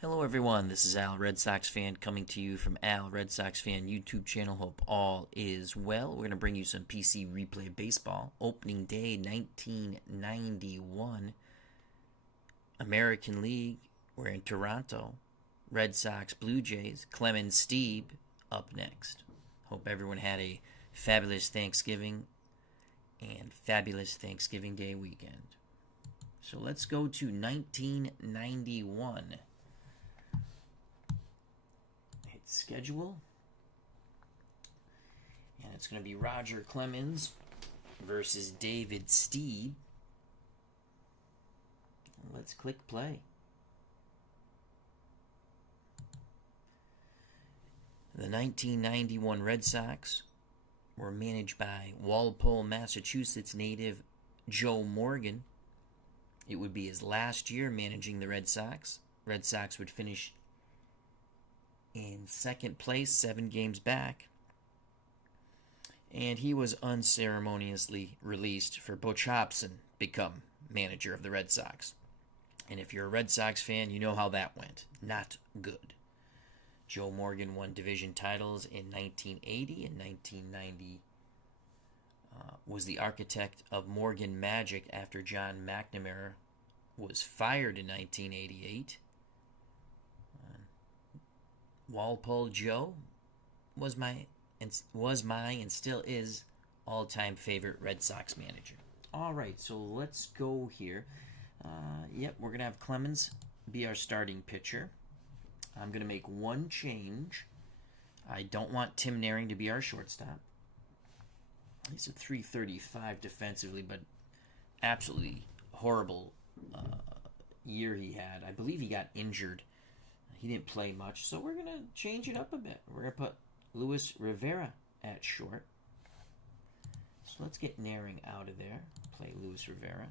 Hello everyone, this is Al Red Sox Fan coming to you from Al Red Sox Fan YouTube channel. Hope all is well. We're going to bring you some PC Replay Baseball. Opening day 1991 American League. We're in Toronto. Red Sox Blue Jays. Clemens Stieb up next. Hope everyone had a fabulous Thanksgiving and fabulous Thanksgiving Day weekend. So let's go to 1991. Schedule, and it's going to be Roger Clemens versus David Stieb. Let's click play. The 1991 Red Sox were managed by Walpole, Massachusetts native Joe Morgan. It would be his last year managing the Red Sox. Red Sox would finish in second place, 7 games back, and he was unceremoniously released for Butch Hobson become manager of the Red Sox. And if you're a Red Sox fan, you know how that went. Not good. Joe Morgan won division titles in 1980 and 1990. Was the architect of Morgan Magic after John McNamara was fired in 1988. Walpole Joe was my and still is all-time favorite Red Sox manager. All right, so let's go here. We're going to have Clemens be our starting pitcher. I'm going to make one change. I don't want Tim Naring to be our shortstop. He's a .335 defensively, but absolutely horrible year he had. I believe he got injured. He didn't play much, so we're going to change it up a bit. We're going to put Luis Rivera at short. So let's get Naring out of there. Play Luis Rivera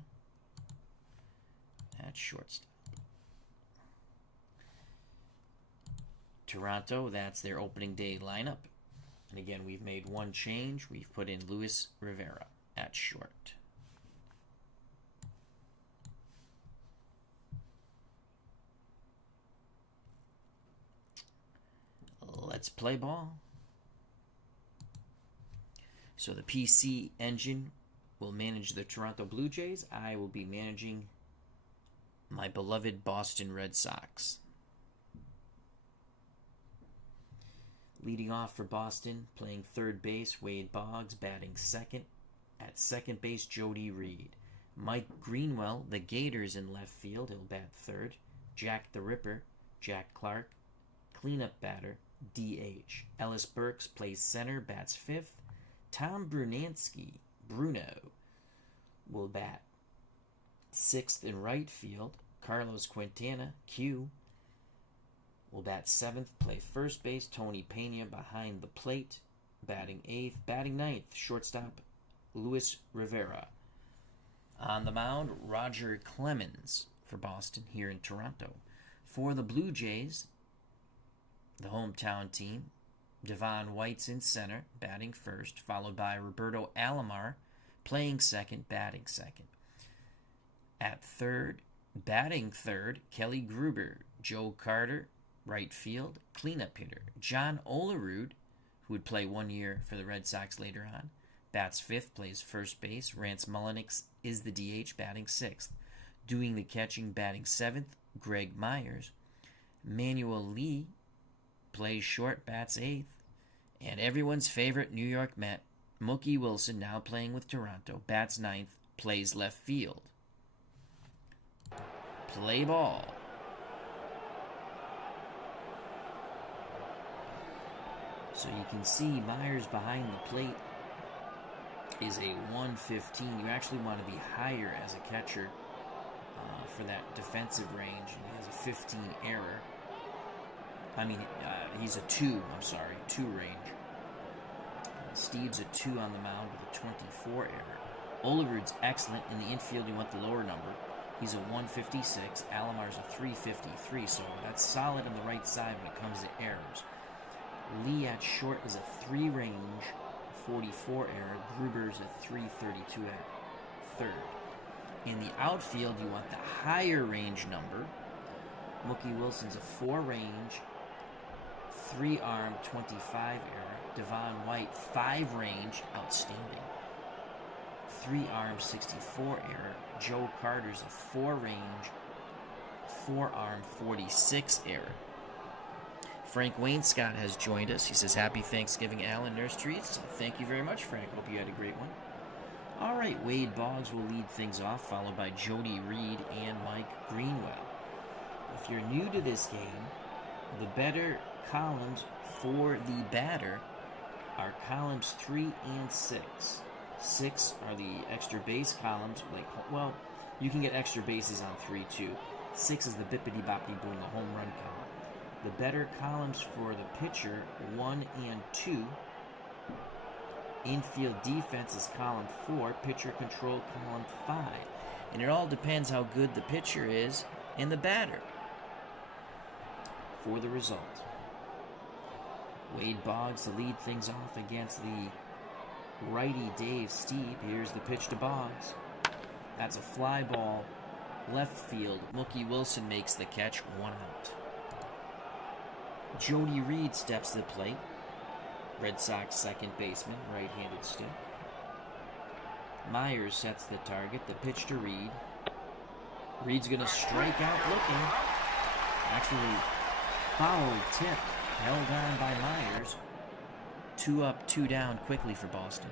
at shortstop. Toronto, that's their opening day lineup. And again, we've made one change. We've put in Luis Rivera at short. Let's play ball. So the PC engine will manage the Toronto Blue Jays. I will be managing my beloved Boston Red Sox. Leading off for Boston, playing third base, Wade Boggs, batting second. At second base, Jody Reed. Mike Greenwell, the Gators, in left field. He'll bat third. Jack the Ripper, Jack Clark, cleanup batter, DH. Ellis Burks plays center, bats fifth. Tom Bruno, will bat sixth in right field. Carlos Quintana, Q, will bat seventh, play first base. Tony Pena behind the plate, batting eighth. Batting ninth, shortstop Luis Rivera. On the mound, Roger Clemens for Boston here in Toronto. For the Blue Jays, the hometown team, Devon White's in center, batting first, followed by Roberto Alomar, playing second, batting second. At third, batting third, Kelly Gruber. Joe Carter, right field, cleanup hitter. John Olerud, who would play 1 year for the Red Sox later on, bats fifth, plays first base. Rance Mulliniks is the DH, batting sixth. Doing the catching, batting seventh, Greg Myers. Manuel Lee plays short, bats eighth. And everyone's favorite New York Met, Mookie Wilson, now playing with Toronto, bats ninth, plays left field. Play ball. So you can see Myers behind the plate is a 115. You actually want to be higher as a catcher for that defensive range. And he has a 15 error. He's a 2 range. Stieb's a 2 on the mound with a 24 error. Olerud's excellent. In the infield, you want the lower number. He's a 156. Alomar's a 353, so that's solid on the right side when it comes to errors. Lee at short is a 3 range, 44 error. Gruber's a 332 at third. In the outfield, you want the higher range number. Mookie Wilson's a 4-range, 3-arm, 25 error. Devon White, 5-range, outstanding. 3-arm, 64 error. Joe Carter's a 4-range, 4-arm, 46 error. Frank Wainscott has joined us. He says, Happy Thanksgiving, Alan Nurse Treats. Thank you very much, Frank. Hope you had a great one. All right, Wade Boggs will lead things off, followed by Jody Reed and Mike Greenwell. If you're new to this game, the better columns for the batter are columns 3 and 6. 6 are the extra base columns. Well, you can get extra bases on 3 too. 6 is the bippity-boppity boom, the home run column. The better columns for the pitcher, 1 and 2. Infield defense is column 4. Pitcher control, column 5. And it all depends how good the pitcher is and the batter for the result. Wade Boggs to lead things off against the righty Dave Stieb. Here's the pitch to Boggs. That's a fly ball, left field. Mookie Wilson makes the catch, 1 out. Jody Reed steps to the plate. Red Sox second baseman, right-handed stick. Myers sets the target. The pitch to Reed. Reed's going to strike out looking. Actually, foul tip held on by Myers. 2 up, 2 down quickly for Boston.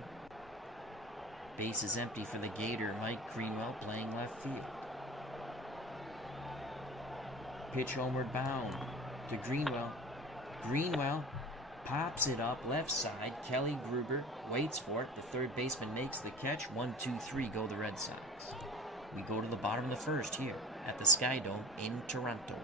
Base is empty for the Gator. Mike Greenwell playing left field. Pitch homeward bound to Greenwell. Greenwell pops it up left side. Kelly Gruber waits for it. The third baseman makes the catch. 1, 2, 3 go the Red Sox. We go to the bottom of the first here at the Sky Dome in Toronto.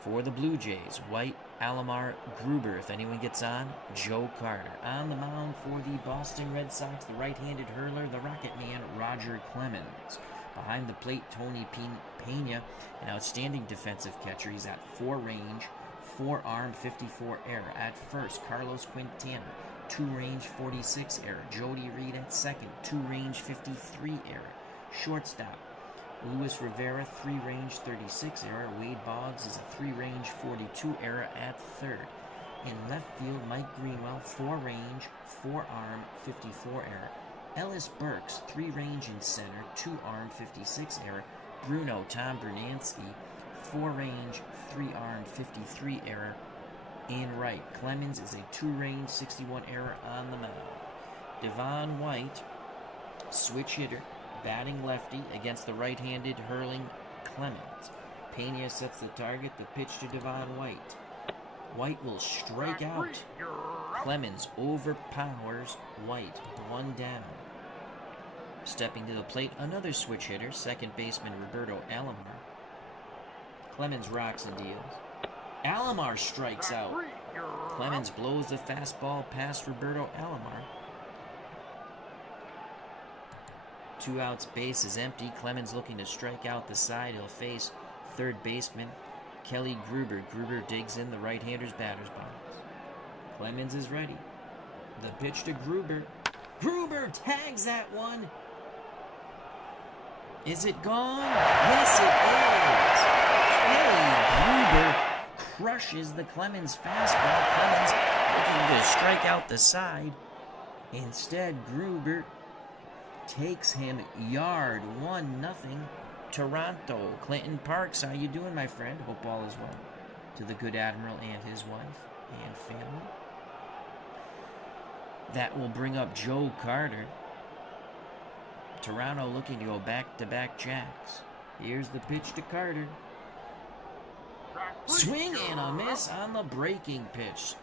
For the Blue Jays, White, Alomar, Gruber. If anyone gets on, Joe Carter. On the mound for the Boston Red Sox, the right-handed hurler, the Rocket Man, Roger Clemens. Behind the plate, Tony Pena, an outstanding defensive catcher. He's at 4-range, 4-arm, 54 error. At first, Carlos Quintana, 2-range, 46 error. Jody Reed at second, 2-range, 53 error. Shortstop, Luis Rivera, 3-range, 36 error. Wade Boggs is a 3-range, 42 error at third. In left field, Mike Greenwell, 4-range, 4-arm, 54 error. Ellis Burks, 3-range in center, 2-arm, 56 error. Bruno Tom Brunansky, 4-range, 3-arm, 53 error in right. Clemens is a 2-range, 61 error on the mound. Devon White, switch hitter, batting lefty against the right-handed hurling Clemens. Pena sets the target. The pitch to Devon White. White will strike out. Clemens overpowers White. 1 down. Stepping to the plate, another switch hitter, second baseman Roberto Alomar. Clemens rocks and deals. Alomar strikes out. Clemens blows the fastball past Roberto Alomar. 2 outs, base is empty. Clemens looking to strike out the side. He'll face third baseman Kelly Gruber. Gruber digs in the right-hander's batter's box. Clemens is ready. The pitch to Gruber. Gruber tags that one. Is it gone? Yes, it is. Kelly Gruber crushes the Clemens fastball. Clemens looking to strike out the side. Instead, Gruber takes him yard. 1-0 Toronto. Clinton Parks, how you doing, my friend? Hope all is well. To the good Admiral and his wife and family. That will bring up Joe Carter. Toronto looking to go back-to-back jacks. Here's the pitch to Carter. Swing and a miss on the breaking pitch.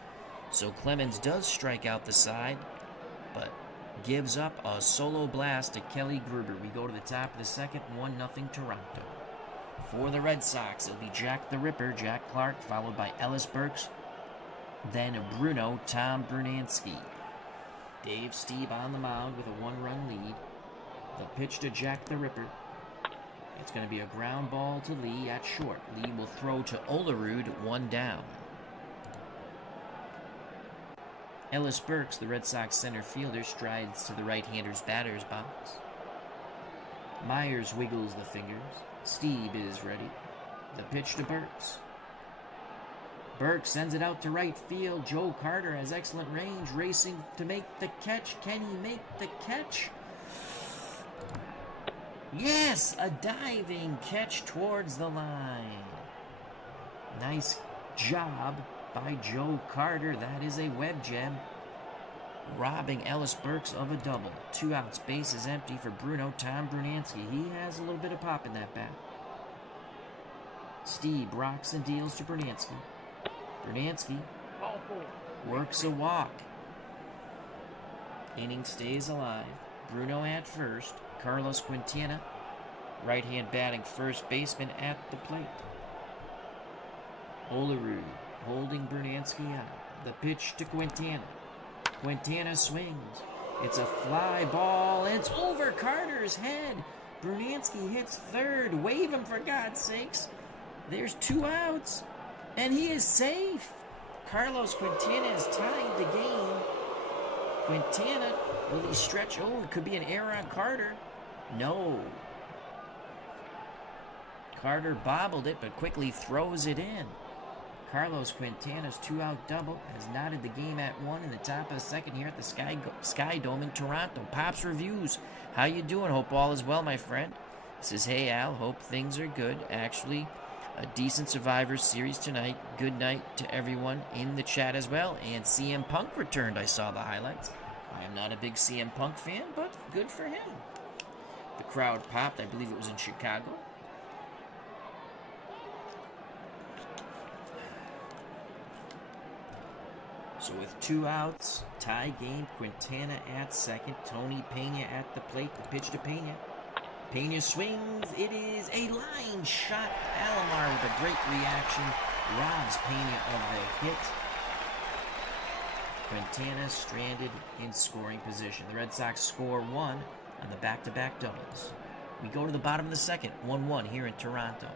So Clemens does strike out the side, but gives up a solo blast to Kelly Gruber. We go to the top of the second, 1-0 Toronto. For the Red Sox, it'll be Jack the Ripper, Jack Clark, followed by Ellis Burks, then Bruno Tom Brunansky. Dave Stieb on the mound with a 1-run lead. The pitch to Jack the Ripper. It's going to be a ground ball to Lee at short. Lee will throw to Olerud, 1 down. Ellis Burks, the Red Sox center fielder, strides to the right-hander's batter's box. Myers wiggles the fingers. Stieb is ready. The pitch to Burks. Burks sends it out to right field. Joe Carter has excellent range, racing to make the catch. Can he make the catch? Yes, a diving catch towards the line. Nice job by Joe Carter. That is a web gem, robbing Ellis Burks of a double. 2 outs, base is empty for Bruno. Tom Brunansky, he has a little bit of pop in that bat. Stieb rocks and deals to Brunansky. Brunansky works a walk. Inning stays alive. Bruno at first. Carlos Quintana, right-hand batting first baseman at the plate. Olerud holding Brunansky out. The pitch to Quintana. Quintana swings. It's a fly ball, and it's over Carter's head. Brunansky hits third. Wave him, for God's sakes. There's 2 outs, and he is safe. Carlos Quintana has tied the game. Quintana, will he stretch? Oh, it could be an error on Carter. No. Carter bobbled it, but quickly throws it in. Carlos Quintana's 2-out double has knotted the game at 1 in the top of the second here at the Sky Dome in Toronto. Pops Reviews, how you doing? Hope all is well, my friend. Says, hey, Al, hope things are good. Actually, a decent Survivor Series tonight. Good night to everyone in the chat as well. And CM Punk returned. I saw the highlights. I am not a big CM Punk fan, but good for him. The crowd popped. I believe it was in Chicago. So with 2 outs, tie game, Quintana at second, Tony Pena at the plate, the pitch to Pena. Pena swings, it is a line shot. Alomar with a great reaction, robs Pena of the hit. Quintana stranded in scoring position. The Red Sox score 1 on the back-to-back doubles. We go to the bottom of the second, 1-1 here in Toronto.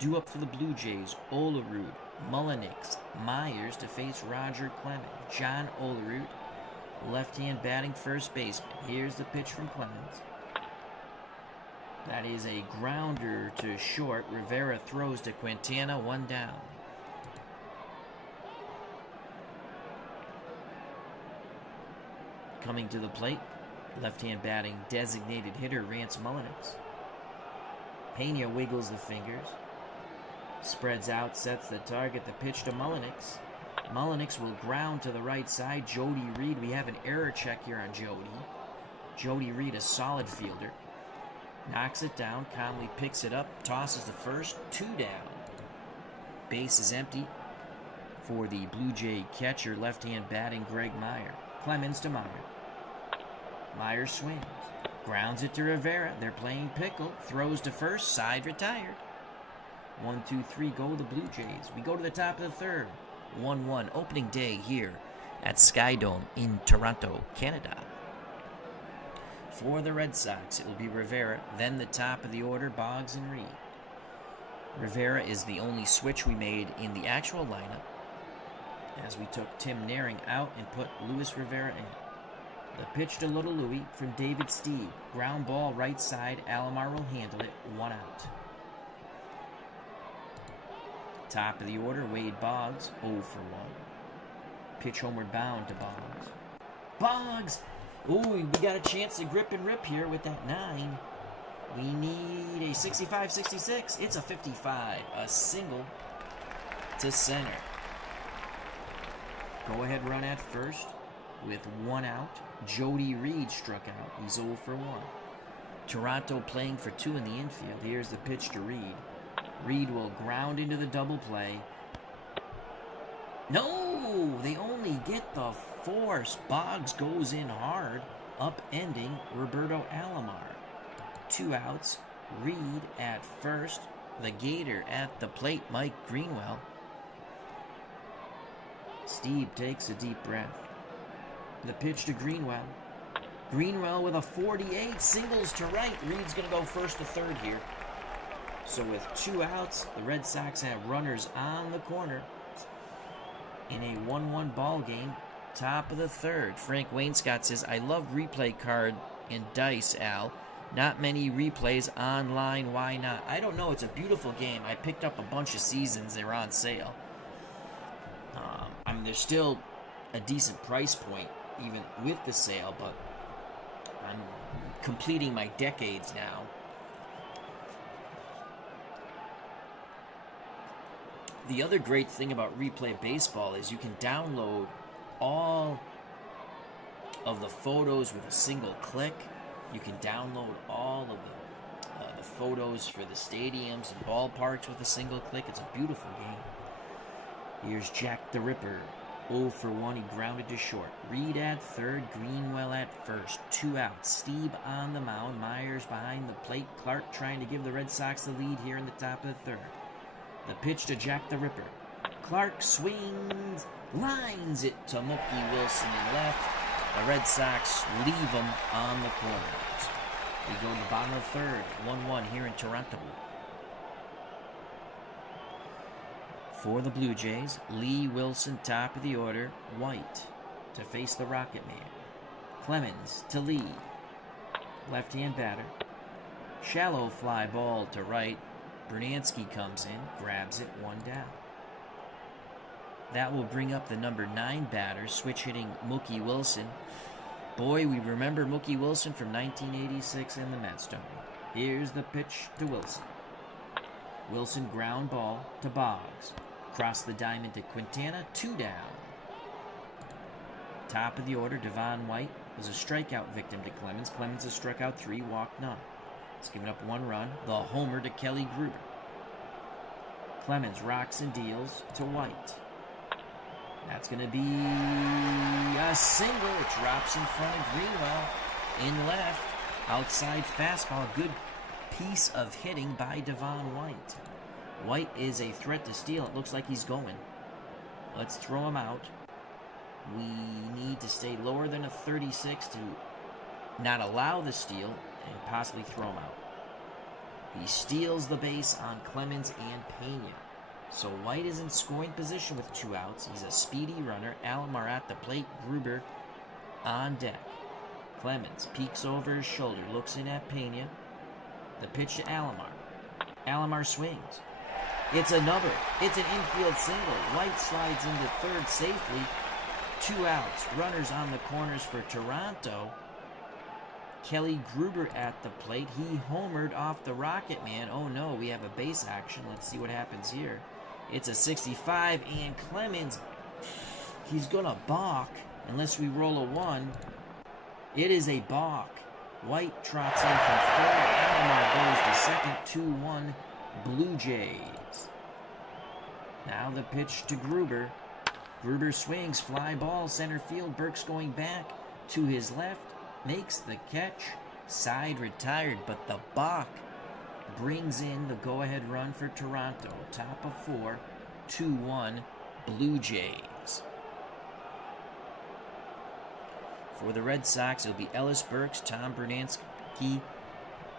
Due up for the Blue Jays, Olerud, Mullenix, Myers to face Roger Clemens. John Olerud, left-hand batting first baseman. Here's the pitch from Clemens. That is a grounder to short. Rivera throws to Quintana, 1 down. Coming to the plate, left-hand batting designated hitter Rance Mullenix. Pena wiggles the fingers. Spreads out, sets the target, the pitch to Mullenix. Mullenix will ground to the right side. Jody Reed, we have an error check here on Jody. Jody Reed, a solid fielder. Knocks it down, calmly picks it up, tosses the first, 2 down. Base is empty for the Blue Jay catcher, left-hand batting Greg Meyer. Clemens to Meyer. Meyer swings, grounds it to Rivera. They're playing pickle, throws to first, side retired. 1, 2, 3, go the Blue Jays. We go to the top of the third. 1-1, opening day here at Sky Dome in Toronto, Canada. For the Red Sox, it will be Rivera, then the top of the order, Boggs and Reed. Rivera is the only switch we made in the actual lineup, as we took Tim Naring out and put Luis Rivera in. The pitch to Little Louie from David Stieb. Ground ball right side, Alomar will handle it, 1 out. Top of the order, Wade Boggs, 0 for 1. Pitch homeward bound to Boggs. Boggs! Ooh, we got a chance to grip and rip here with that 9. We need a 65-66. It's a 55. A single to center. Go ahead run at first with 1 out. Jody Reed struck out. He's 0 for 1. Toronto playing for 2 in the infield. Here's the pitch to Reed. Reed will ground into the double play. No! They only get the force. Boggs goes in hard, upending Roberto Alomar. 2 outs. Reed at first. The Gator at the plate, Mike Greenwell. Stieb takes a deep breath. The pitch to Greenwell. Greenwell with a 48, singles to right. Reed's going to go first to third here. So with 2 outs, the Red Sox have runners on the corner in a 1-1 ball game. Top of the third. Frank Wainscott says, I love replay card and dice, Al. Not many replays online. Why not? I don't know. It's a beautiful game. I picked up a bunch of seasons. They were on sale. I mean, there's still a decent price point even with the sale, but I'm completing my decades now. The other great thing about Replay Baseball is you can download all of the photos with a single click. You can download all of the photos for the stadiums and ballparks with a single click. It's a beautiful game. Here's Jack the Ripper. 0 for 1. He grounded to short. Reed at third. Greenwell at first. 2 outs. Stieb on the mound. Myers behind the plate. Clark trying to give the Red Sox the lead here in the top of the third. The pitch to Jack the Ripper. Clark swings. Lines it to Mookie Wilson in left. The Red Sox leave him on the corners. We go to the bottom of the third. 1-1 here in Toronto. For the Blue Jays, Lee, Wilson, top of the order. White to face the Rocket Man. Clemens to Lee. Left-hand batter. Shallow fly ball to right. Bernansky comes in, grabs it, 1 down. That will bring up the number 9 batter, switch hitting Mookie Wilson. Boy, we remember Mookie Wilson from 1986 in the Mets, don't we? Here's the pitch to Wilson. Wilson ground ball to Boggs. Cross the diamond to Quintana, 2 down. Top of the order, Devon White was a strikeout victim to Clemens. Clemens has struck out 3, walked none. He's given up 1 run. The homer to Kelly Gruber. Clemens rocks and deals to White. That's going to be a single. It drops in front of Greenwell. In left. Outside fastball. Good piece of hitting by Devon White. White is a threat to steal. It looks like he's going. Let's throw him out. We need to stay lower than a 36 to not allow the steal and possibly throw him out. He steals the base on Clemens and Pena. So White is in scoring position with 2 outs. He's a speedy runner. Alomar at the plate. Gruber on deck. Clemens peeks over his shoulder. Looks in at Pena. The pitch to Alomar. Alomar swings. It's another. It's an infield single. White slides into third safely. 2 outs. Runners on the corners for Toronto. Kelly Gruber at the plate. He homered off the Rocket Man. Oh no, we have a base action. Let's see what happens here. It's a 65, and Clemens, he's going to balk unless we roll a 1. It is a balk. White trots in from third. Alomar goes to second. 2-1 Blue Jays. Now the pitch to Gruber. Gruber swings. Fly ball. Center field. Burke's going back to his left. Makes the catch. Side retired, but the balk brings in the go-ahead run for Toronto. Top of 4. 2-1 Blue Jays. For the Red Sox, it'll be Ellis Burks, Tom Bernansky,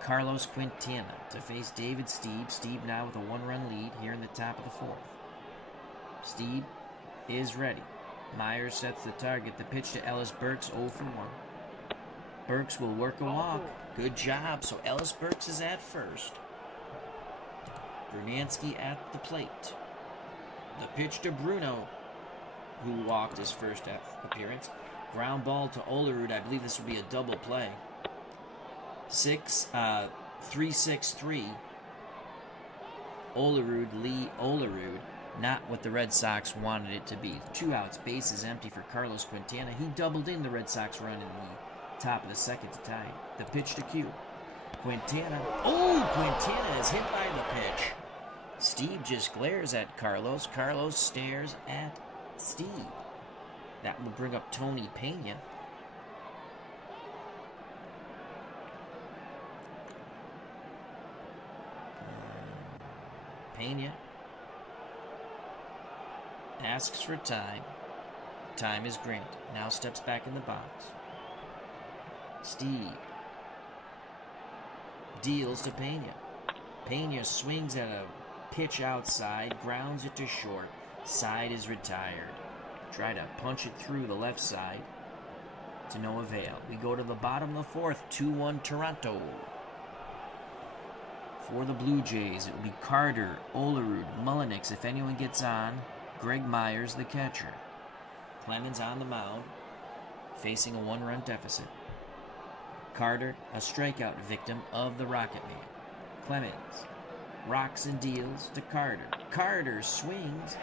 Carlos Quintana to face David Stieb. Stieb now with a 1-run lead here in the top of the 4th. Stieb is ready. Myers sets the target. The pitch to Ellis Burks, 0 for 1. Burks will work a walk. Good job. So Ellis Burks is at first. Bernansky at the plate. The pitch to Bruno, who walked his first appearance. Ground ball to Olerud. I believe this would be a double play. 3-6-3. Olerud, Lee Olerud. Not what the Red Sox wanted it to be. 2 outs. Base is empty for Carlos Quintana. He doubled in the Red Sox run in the top of the 2nd to tie. The pitch to Q. Quintana. Oh, Quintana is hit by the pitch. Stieb just glares at Carlos. Carlos stares at Stieb. That will bring up Tony Pena. Pena asks for time. Time is granted. Now steps back in the box. Stieb deals to Pena. Pena swings at a pitch outside, grounds it to short. Side is retired. Try to punch it through the left side. To no avail. We go to the bottom of the 4th. 2-1 Toronto. For the Blue Jays, it will be Carter, Olerud, Mullenix, if anyone gets on. Greg Myers, the catcher. Clemens on the mound, facing a 1-run deficit. Carter, a strikeout victim of the Rocket Man. Clemens rocks and deals to Carter. Carter swings.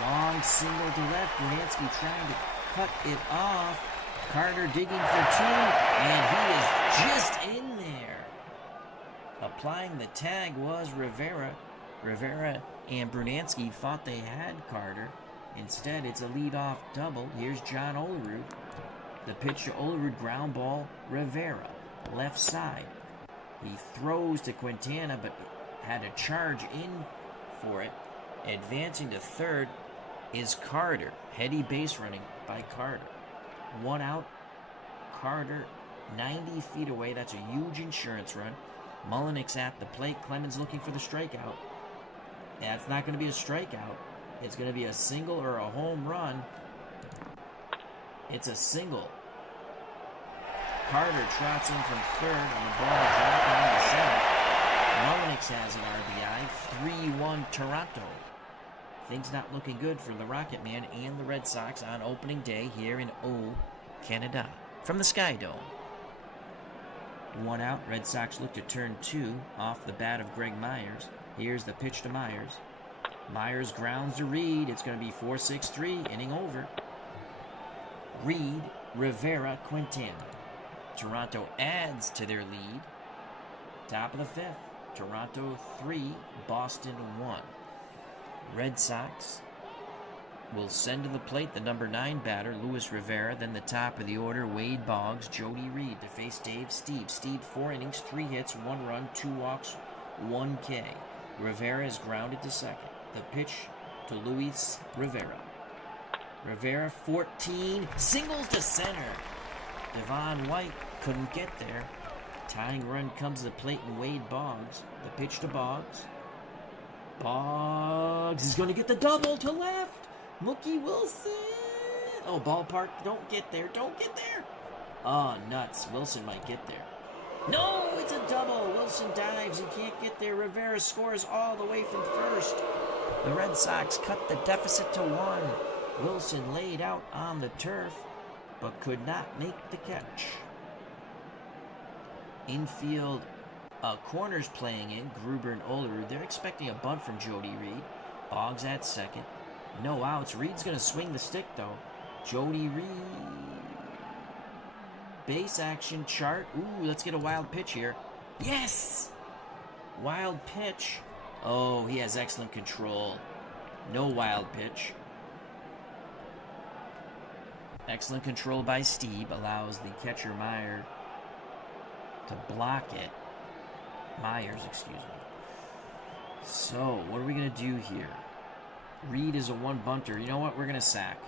Long single to left. Brunansky trying to cut it off. Carter digging for 2, and he is just in there. Applying the tag was Rivera. Rivera and Brunansky thought they had Carter. Instead, it's a leadoff double. Here's John Olerud. The pitch to Olerud, ground ball, Rivera, left side. He throws to Quintana, but had a charge in for it. Advancing to third is Carter. Heady base running by Carter. 1 out. Carter 90 feet away. That's a huge insurance run. Mullenix at the plate. Clemens looking for the strikeout. That's not going to be a strikeout. It's going to be a single or a home run. It's a single. Carter trots in from third on the ball dropping into center. Mullenix has an RBI. 3-1 Toronto. Things not looking good for the Rocket Man and the Red Sox on opening day here in Canada. From the Sky Dome. 1 out. Red Sox look to turn 2 off the bat of Greg Myers. Here's the pitch to Myers. Myers grounds to Reed. It's going to be 4-6-3. Inning over. Reed, Rivera, Quintana. Toronto adds to their lead. Top of the 5th. Toronto 3, Boston 1. Red Sox will send to the plate the number 9 batter, Luis Rivera. Then the top of the order, Wade Boggs, Jody Reed to face Dave Stieb. Stieb 4 innings, 3 hits, 1 run, 2 walks, 1 K. Rivera is grounded to second. The pitch to Luis Rivera. Rivera 14, singles to center. Devon White couldn't get there. Tying run comes to the plate and Wade Boggs. The pitch to Boggs. Boggs is going to get the double to left. Mookie Wilson. Oh, ballpark, don't get there. Don't get there. Oh, nuts. Wilson might get there. No, it's a double. Wilson dives. He can't get there. Rivera scores all the way from first. The Red Sox cut the deficit to 1. Wilson laid out on the turf, but could not make the catch. Infield corners playing in, Gruber and Olerud. They're expecting a bunt from Jody Reed. Boggs at second. No outs. Reed's going to swing the stick, though. Jody Reed. Base action chart. Ooh, let's get a wild pitch here. Yes! Wild pitch. Oh, he has excellent control. No wild pitch. Excellent control by Stieb. Allows the catcher Myers to block it. Myers, excuse me. So, what are we going to do here? Reed is a 1 bunter. You know what? We're going to sack.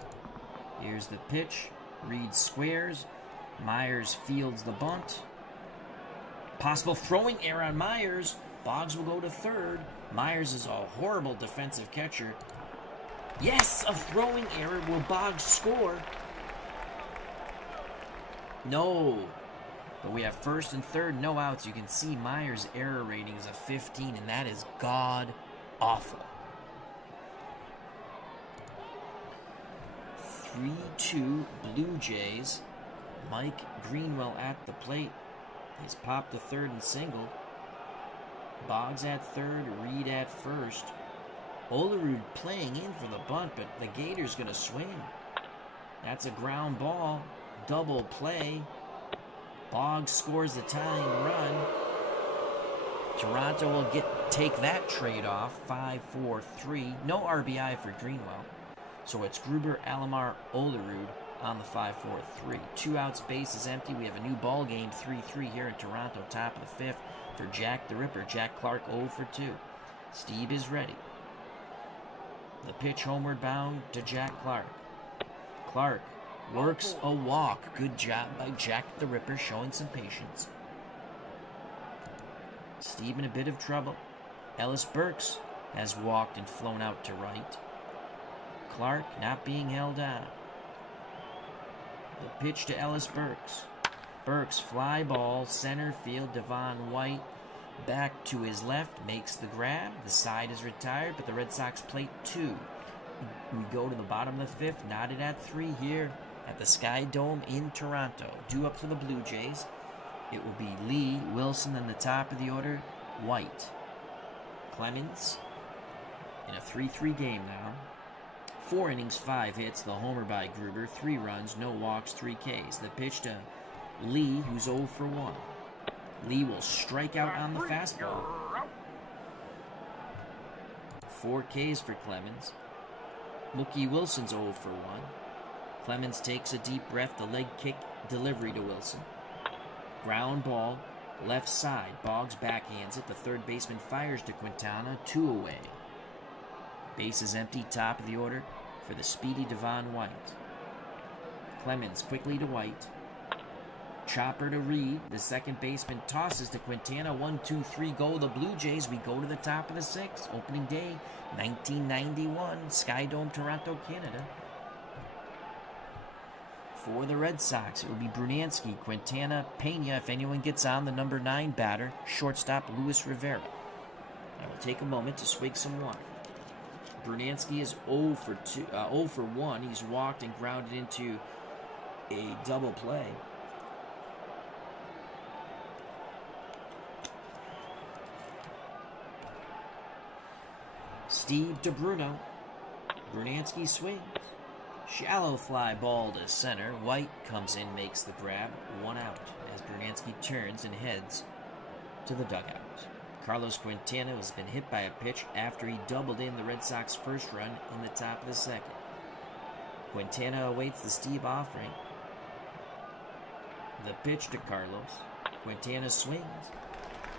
Here's the pitch. Reed squares. Myers fields the bunt. Possible throwing error on Myers. Boggs will go to third. Myers is a horrible defensive catcher. Yes, a throwing error. Will Boggs score? No. But we have first and third, no outs. You can see Myers' error rating is a 15, and that is god-awful. 3-2 Blue Jays. Mike Greenwell at the plate. He's popped to third and single. Boggs at third, Reed at first. Olerud playing in for the bunt, but the Gator's going to swing. That's a ground ball. Double play. Boggs scores the tying run. Toronto will take that trade off. 5-4-3. No RBI for Greenwell. So it's Gruber, Alomar, Olerud on the 5-4-3. 2 outs, base is empty. We have a new ball game. 3-3 here in Toronto. Top of the 5th for Jack the Ripper. Jack Clark 0 for 2. Stieb is ready. The pitch homeward bound to Jack Clark. Clark works a walk. Good job by Jack the Ripper, showing some patience. Stieb in a bit of trouble. Ellis Burks has walked and flown out to right. Clark not being held on. The pitch to Ellis Burks. Burks fly ball, center field. Devon White Back to his left, makes the grab. The side is retired, but the Red Sox plate 2. We go to the bottom of the 5th, knotted at 3 here at the Sky Dome in Toronto. Due up for the Blue Jays. It will be Lee, Wilson in the top of the order, White, Clemens in a 3-3 game now. 4 innings, 5 hits, the homer by Gruber, 3 runs, no walks, 3 Ks. The pitch to Lee, who's 0 for 1. Lee will strike out on the fastball. 4 Ks for Clemens. Mookie Wilson's 0 for 1. Clemens takes a deep breath, the leg kick delivery to Wilson. Ground ball, left side. Boggs backhands it. The third baseman fires to Quintana, 2 away. Base is empty, top of the order for the speedy Devon White. Clemens quickly to White. Chopper to Reed. The second baseman tosses to Quintana. 1-2-3 go. The Blue Jays. We go to the top of the 6th. Opening day, 1991. Sky Dome, Toronto, Canada. For the Red Sox, it will be Brunansky, Quintana, Pena, if anyone gets on, the number 9 batter, shortstop Luis Rivera. I will take a moment to swig some water. Brunansky is 0 for 1. He's walked and grounded into a double play. Stieb to Bruno. Brunansky swings. Shallow fly ball to center. White comes in, makes the grab. 1 out as Brunansky turns and heads to the dugout. Carlos Quintana has been hit by a pitch after he doubled in the Red Sox first run in the top of the 2nd. Quintana awaits the Stieb offering. The pitch to Carlos. Quintana swings,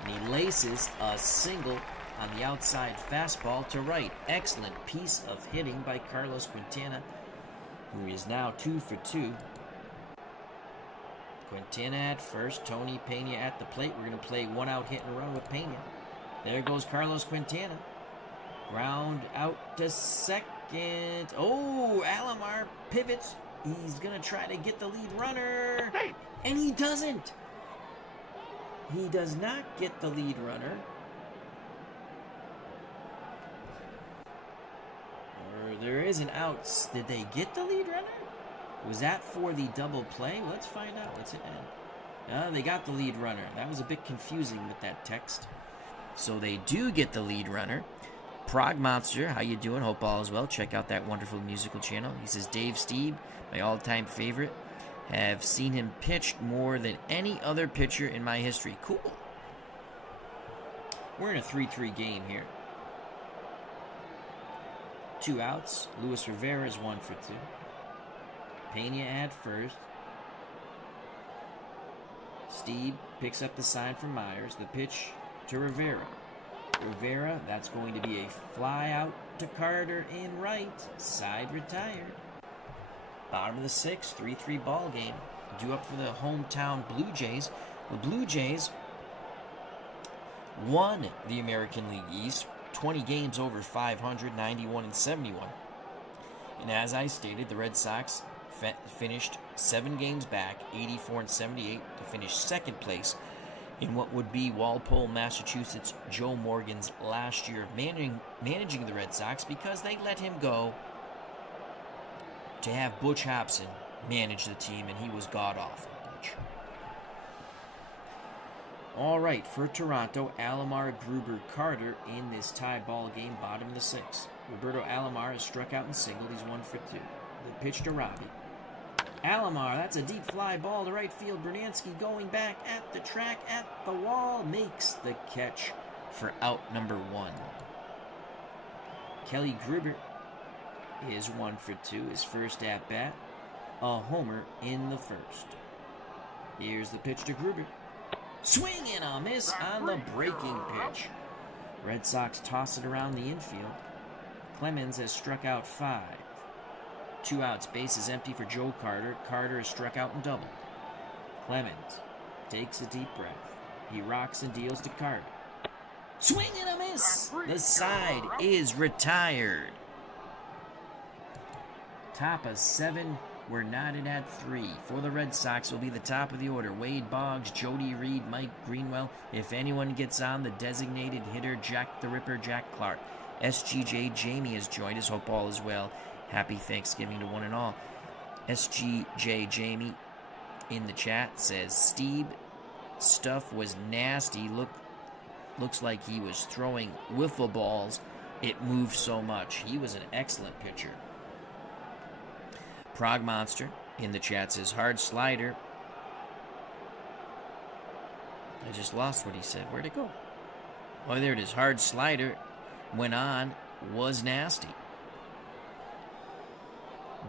and he laces a single on the outside fastball to right. Excellent piece of hitting by Carlos Quintana, who is now 2 for 2. Quintana at first, Tony Pena at the plate. We're going to play 1 out hit and run with Pena. There goes Carlos Quintana. Ground out to second. Oh, Alomar pivots. He's going to try to get the lead runner. And he doesn't. He does not get the lead runner. There is an out. Did they get the lead runner? Was that for the double play? Let's find out. What's it at? They got the lead runner. That was a bit confusing with that text. So they do get the lead runner. Prague Monster, how you doing? Hope all is well. Check out that wonderful musical channel. He says, Dave Stieb, my all-time favorite. Have seen him pitch more than any other pitcher in my history. Cool. We're in a 3-3 game here. 2 outs. Luis Rivera is 1 for 2. Pena at first. Stieb picks up the sign from Myers. The pitch to Rivera. Rivera, that's going to be a fly out to Carter in right. Side retired. Bottom of the 6th, 3-3 ball game. Due up for the hometown Blue Jays. The Blue Jays won the American League East. 20 games over 500, 91 and 71. And as I stated, the Red Sox finished 7 games back, 84 and 78, to finish 2nd place in what would be Walpole, Massachusetts, Joe Morgan's last year of managing the Red Sox, because they let him go to have Butch Hobson manage the team, and he was god-awful, Butch. All right, for Toronto, Alomar, Gruber, Carter in this tie ball game, bottom of the 6th. Roberto Alomar is struck out and singled. He's 1 for 2. The pitch to Robbie. Alomar, that's a deep fly ball to right field. Brunansky going back at the track, at the wall, makes the catch for out number 1. Kelly Gruber is 1 for 2. His first at bat, a homer in the 1st. Here's the pitch to Gruber. Swing and a miss on the breaking pitch. Red Sox toss it around the infield. Clemens has struck out 5. 2 outs, base is empty for Joe Carter. Carter is struck out and doubled. Clemens takes a deep breath. He rocks and deals to Carter. Swing and a miss. The side is retired. Top of 7 We're knotted at 3. For the Red Sox will be the top of the order. Wade Boggs, Jody Reed, Mike Greenwell. If anyone gets on, the designated hitter, Jack the Ripper, Jack Clark. SGJ Jamie has joined us. Hope all is well. Happy Thanksgiving to one and all. SGJ Jamie in the chat says, Stieb stuff was nasty. Looks like he was throwing wiffle balls. It moved so much. He was an excellent pitcher. Prague Monster in the chat says, hard slider. I just lost what he said. Where'd it go? Oh, there it is. Hard slider went on, was nasty.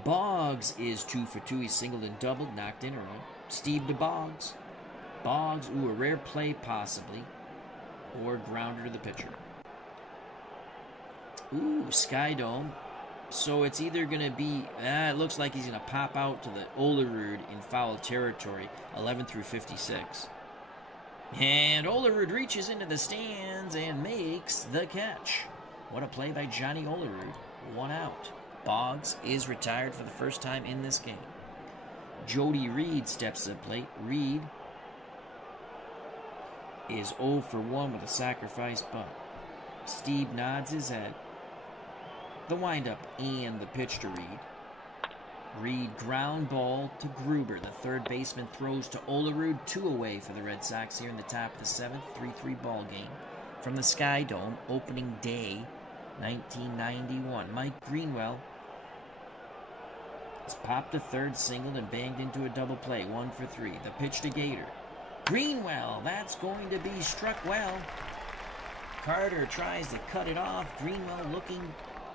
Boggs is 2 for 2. He's singled and doubled, knocked in a run. Stieb to Boggs. Boggs, a rare play possibly. Or grounder to the pitcher. Sky Dome. So it's either going to be, it looks like he's going to pop out to the Olerud in foul territory, 11 through 56. And Olerud reaches into the stands and makes the catch. What a play by Johnny Olerud. 1 out. Boggs is retired for the first time in this game. Jody Reed steps to the plate. Reed is 0 for 1 with a sacrifice bunt. Stieb nods his head. The windup and the pitch to Reed. Reed ground ball to Gruber. The third baseman throws to Olerud. 2 away for the Red Sox here in the top of the 7th. 3-3 ball game from the Sky Dome. Opening day 1991. Mike Greenwell has popped a third, singled, and banged into a double play. 1 for 3. The pitch to Gator. Greenwell, that's going to be struck well. Carter tries to cut it off. Greenwell looking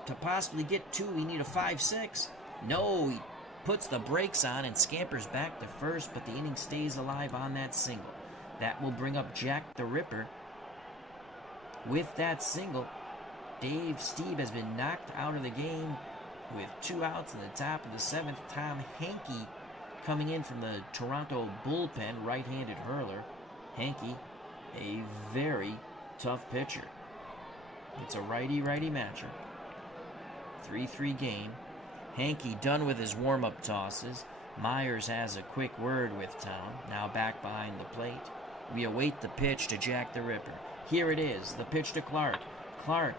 to possibly get 2. We need a 5-6. No, he puts the brakes on and scampers back to first, but the inning stays alive on that single. That will bring up Jack the Ripper. With that single, Dave Stieb has been knocked out of the game with 2 outs in the top of the 7th. Tom Hankey coming in from the Toronto bullpen, right-handed hurler. Hankey, a very tough pitcher. It's a righty-righty matchup. 3-3 game. Hankey done with his warm-up tosses. Myers has a quick word with Tom. Now back behind the plate. We await the pitch to Jack the Ripper. Here it is. The pitch to Clark. Clark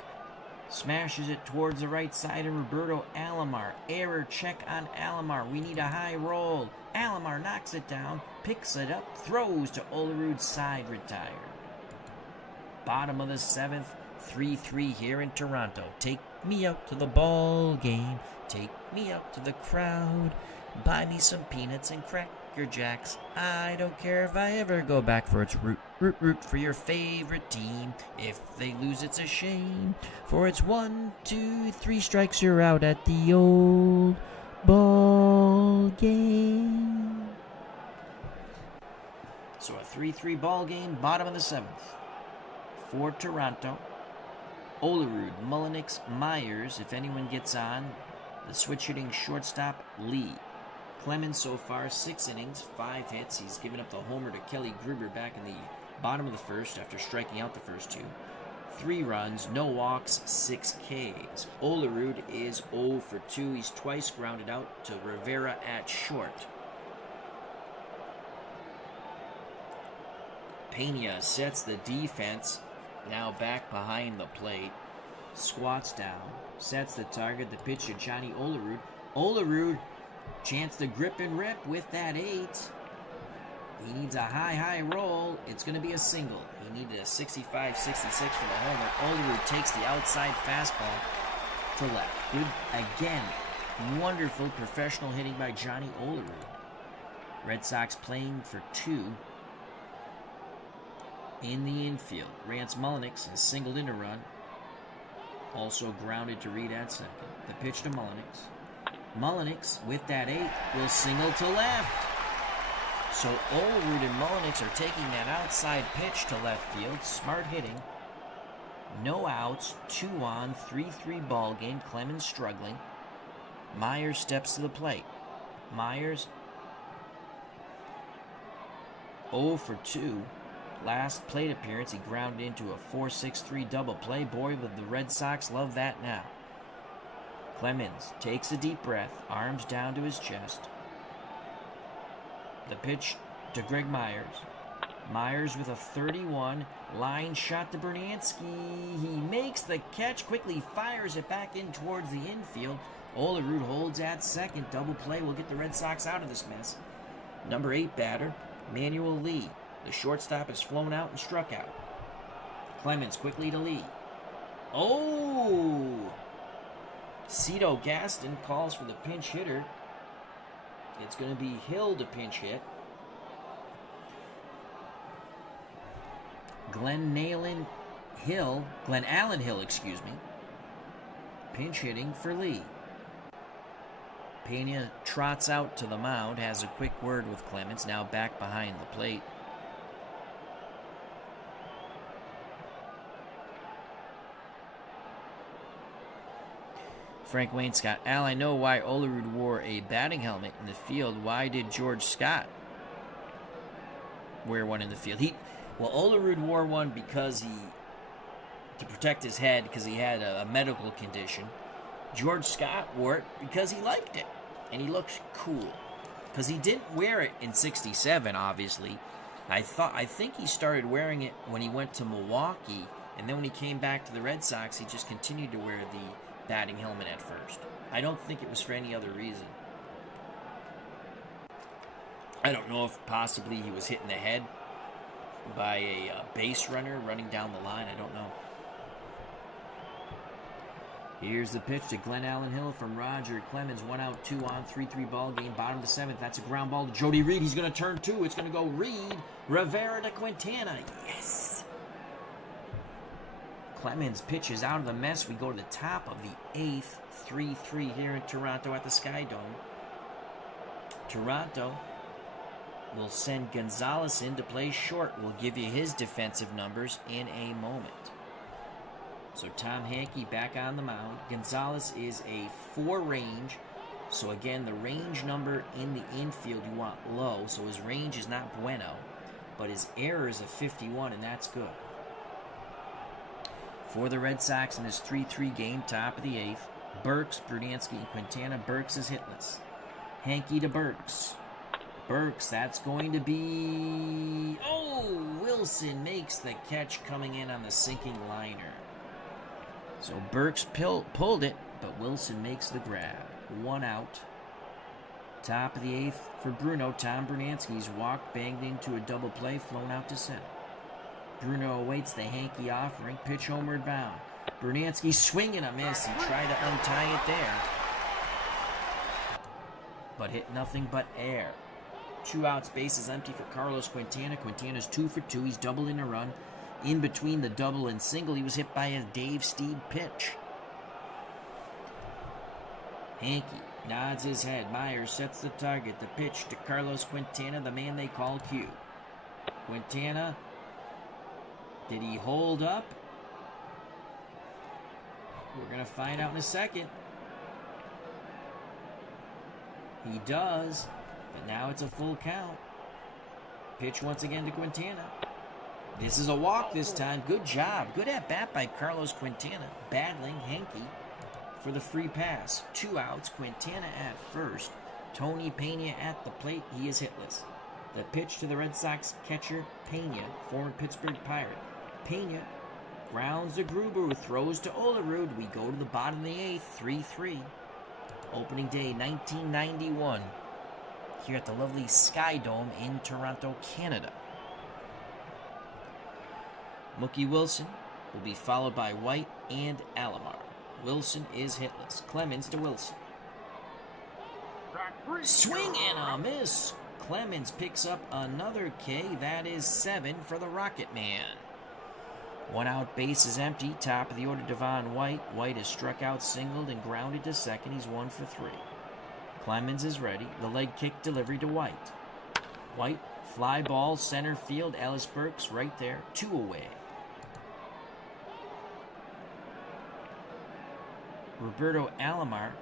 smashes it towards the right side of Roberto Alomar. Error check on Alomar. We need a high roll. Alomar knocks it down, picks it up, throws to Olerud's side, retired. Bottom of the 7th, 3-3 here in Toronto. Take me out to the ball game. Take me out to the crowd. Buy me some peanuts and Cracker Jacks. I don't care if I ever go back for its root for your favorite team. If they lose, it's a shame. For it's 1, 2, 3 strikes, you're out at the old ball game. So a 3-3 ball game, bottom of the 7th. For Toronto, Olerud, Mullenix, Myers. If anyone gets on, the switch-hitting shortstop, Lee. Clemens so far, 6 innings, 5 hits. He's given up the homer to Kelly Gruber back in the bottom of the 1st after striking out the first 2. 3 runs, no walks, 6 Ks. Olerud is 0 for 2. He's twice grounded out to Rivera at short. Pena sets the defense, now back behind the plate. Squats down, sets the target, the pitch to Johnny Olerud. Olerud, chance to grip and rip with that 8. He needs a high roll. It's going to be a single. He needed a 65-66 for the homer. Olerud takes the outside fastball to left. Good, again, wonderful professional hitting by Johnny Olerud. Red Sox playing for 2 in the infield. Rance Mullenix has singled in a run. Also grounded to Reed at second. The pitch to Mullenix. Mullenix, with that 8, will single to left. So Olerud and Mullenix are taking that outside pitch to left field. Smart hitting. No outs, 2 on, 3-3 ball game. Clemens struggling. Myers steps to the plate. Myers 0 for 2. Last plate appearance, he grounded into a 4-6-3 double play. Boy, would the Red Sox love that now. Clemens takes a deep breath, arms down to his chest, The pitch to Greg Myers. Myers with a 31. Line shot to Bernansky. He makes the catch, quickly fires it back in towards the infield. Olerud holds at second. Double play will get the Red Sox out of this mess. Number 8 batter, Manuel Lee. The shortstop has flown out and struck out. Clemens quickly to Lee. Oh! Cito Gaston calls for the pinch hitter. It's going to be Hill to pinch hit. Glenn Allen Hill, pinch hitting for Lee. Pena trots out to the mound, has a quick word with Clemens, now back behind the plate. Frank Wayne Scott. Al, I know why Olerud wore a batting helmet in the field. Why did George Scott wear one in the field? Olerud wore one because to protect his head, because he had a medical condition. George Scott wore it because he liked it, and he looked cool. Because he didn't wear it in '67, obviously. I think he started wearing it when he went to Milwaukee, and then when he came back to the Red Sox, he just continued to wear the batting helmet at first. I don't think it was for any other reason. I don't know if possibly he was hit in the head by a base runner running down the line. I don't know. Here's the pitch to Glenn Allen Hill from Roger Clemens. 1 out, 2 on, 3-3 ball game. Bottom of the 7th. That's a ground ball to Jody Reed. He's going to turn 2. It's going to go Reed. Rivera to Quintana. Yes! Clemens pitches out of the mess. We go to the top of the 8th. 3-3 here in Toronto at the Sky Dome. Toronto will send Gonzalez in to play short. We'll give you his defensive numbers in a moment. So Tom Hankey back on the mound. Gonzalez is a 4 range. So again, the range number in the infield you want low. So his range is not bueno. But his error is a 51, and that's good. For the Red Sox in this 3-3 game, top of the 8th, Burks, Brunansky, and Quintana. Burks is hitless. Hankey to Burks. Burks, that's going to be... Oh! Wilson makes the catch coming in on the sinking liner. So Burks pulled it, but Wilson makes the grab. 1 out. Top of the 8th for Bruno. Tom Brunansky's walk banged into a double play, flown out to center. Bruno awaits the Hankey offering. Pitch homeward bound. Brunansky swing and a miss. He tried to untie it there, but hit nothing but air. 2 outs, base is empty for Carlos Quintana. Quintana's 2 for 2. He's doubled in a run. In between the double and single, he was hit by a Dave Stieb pitch. Hankey nods his head. Myers sets the target. The pitch to Carlos Quintana, the man they call Q. Quintana, did he hold up? We're going to find out in a second. He does, but now it's a full count. Pitch once again to Quintana. This is a walk this time. Good job. Good at bat by Carlos Quintana. Battling Hankey for the free pass. 2 outs. Quintana at first. Tony Pena at the plate. He is hitless. The pitch to the Red Sox catcher, Pena, former Pittsburgh Pirate. Pena grounds to Gruber, who throws to Olerud. We go to the bottom of the 8th. 3-3. Opening day 1991. Here at the lovely Sky Dome in Toronto, Canada. Mookie Wilson will be followed by White and Alomar. Wilson is hitless. Clemens to Wilson. Swing and a miss. Clemens picks up another K. That is 7 for the Rocket Man. 1 out, base is empty. Top of the order, Devon White. White is struck out, singled, and grounded to second. He's 1 for 3. Clemens is ready. The leg kick delivery to White. White, fly ball, center field. Ellis Burks right there. 2 away. Roberto Alomar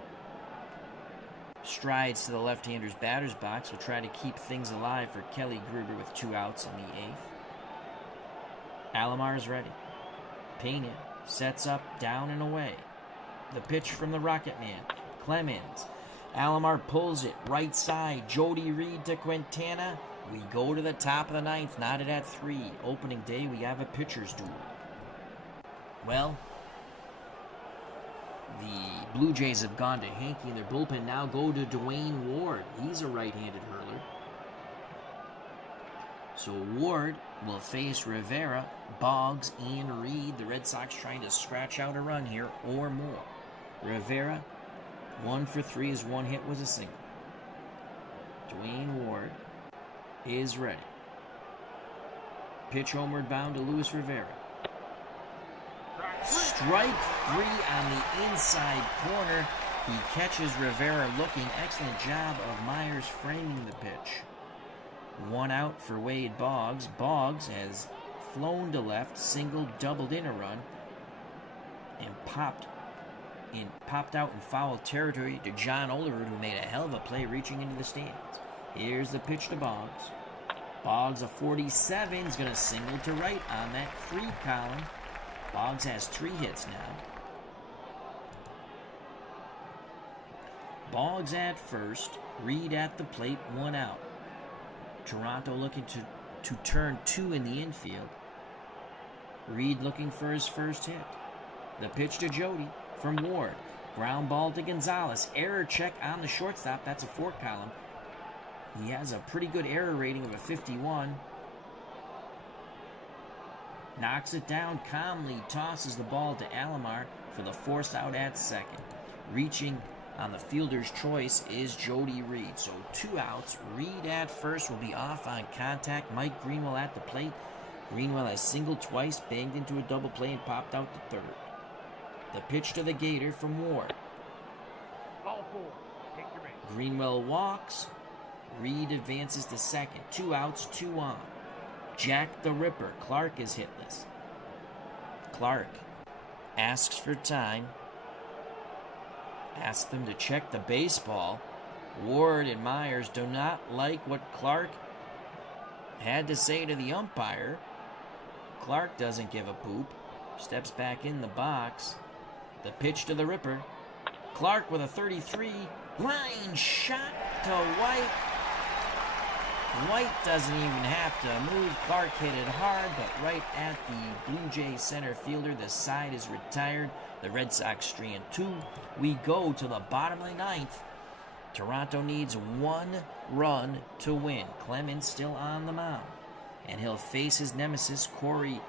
strides to the left-hander's batter's box. Will try to keep things alive for Kelly Gruber with 2 outs in the 8th. Alomar is ready. Pena sets up, down and away. The pitch from the Rocket Man. Clemens Alomar pulls it right side. Jody Reed to Quintana. We go to the top of the ninth, knotted at 3. Opening day, we have a pitcher's duel. Well, the Blue Jays have gone to Hanky in their bullpen. Now go to Dwayne Ward. He's a right-handed hurler. So Ward will face Rivera, Boggs, and Reed. The Red Sox trying to scratch out a run here or more. Rivera, 1 for 3. His one hit was a single. Dwayne Ward is ready. Pitch homeward bound to Luis Rivera. Strike 3 on the inside corner. He catches Rivera looking. Excellent job of Myers framing the pitch. 1 out for Wade Boggs. Boggs has flown to left, singled, doubled in a run, and popped out in foul territory to John Olerud, who made a hell of a play reaching into the stands. Here's the pitch to Boggs. Boggs, a 47, is going to single to right on that 3 column. Boggs has 3 hits now. Boggs at first, Reed at the plate, 1 out. Toronto looking to turn 2 in the infield. Reed looking for his first hit. The pitch to Jody from Ward. Ground ball to Gonzalez. Error check on the shortstop. That's a 4 column. He has a pretty good error rating of a 51. Knocks it down calmly. Tosses the ball to Alomar for the force out at second. Reaching on the fielder's choice is Jody Reed. So 2 outs. Reed at first will be off on contact. Mike Greenwell at the plate. Greenwell has singled twice, banged into a double play, and popped out to third. The pitch to the Gator from Ward. Ball 4. Take your base. Greenwell walks. Reed advances to second. 2 outs, 2 on. Jack the Ripper. Clark is hitless. Clark asks for time. Asks them to check the baseball. Ward and Myers do not like what Clark had to say to the umpire. Clark doesn't give a poop. Steps back in the box. The pitch to the Ripper. Clark with a 33. Line shot to White. White doesn't even have to move. Clark hit it hard, but right at the Blue Jays center fielder. The side is retired. The Red Sox strand 2. We go to the bottom of the ninth. Toronto needs 1 run to win. Clemens still on the mound. And he'll face his nemesis, Kelly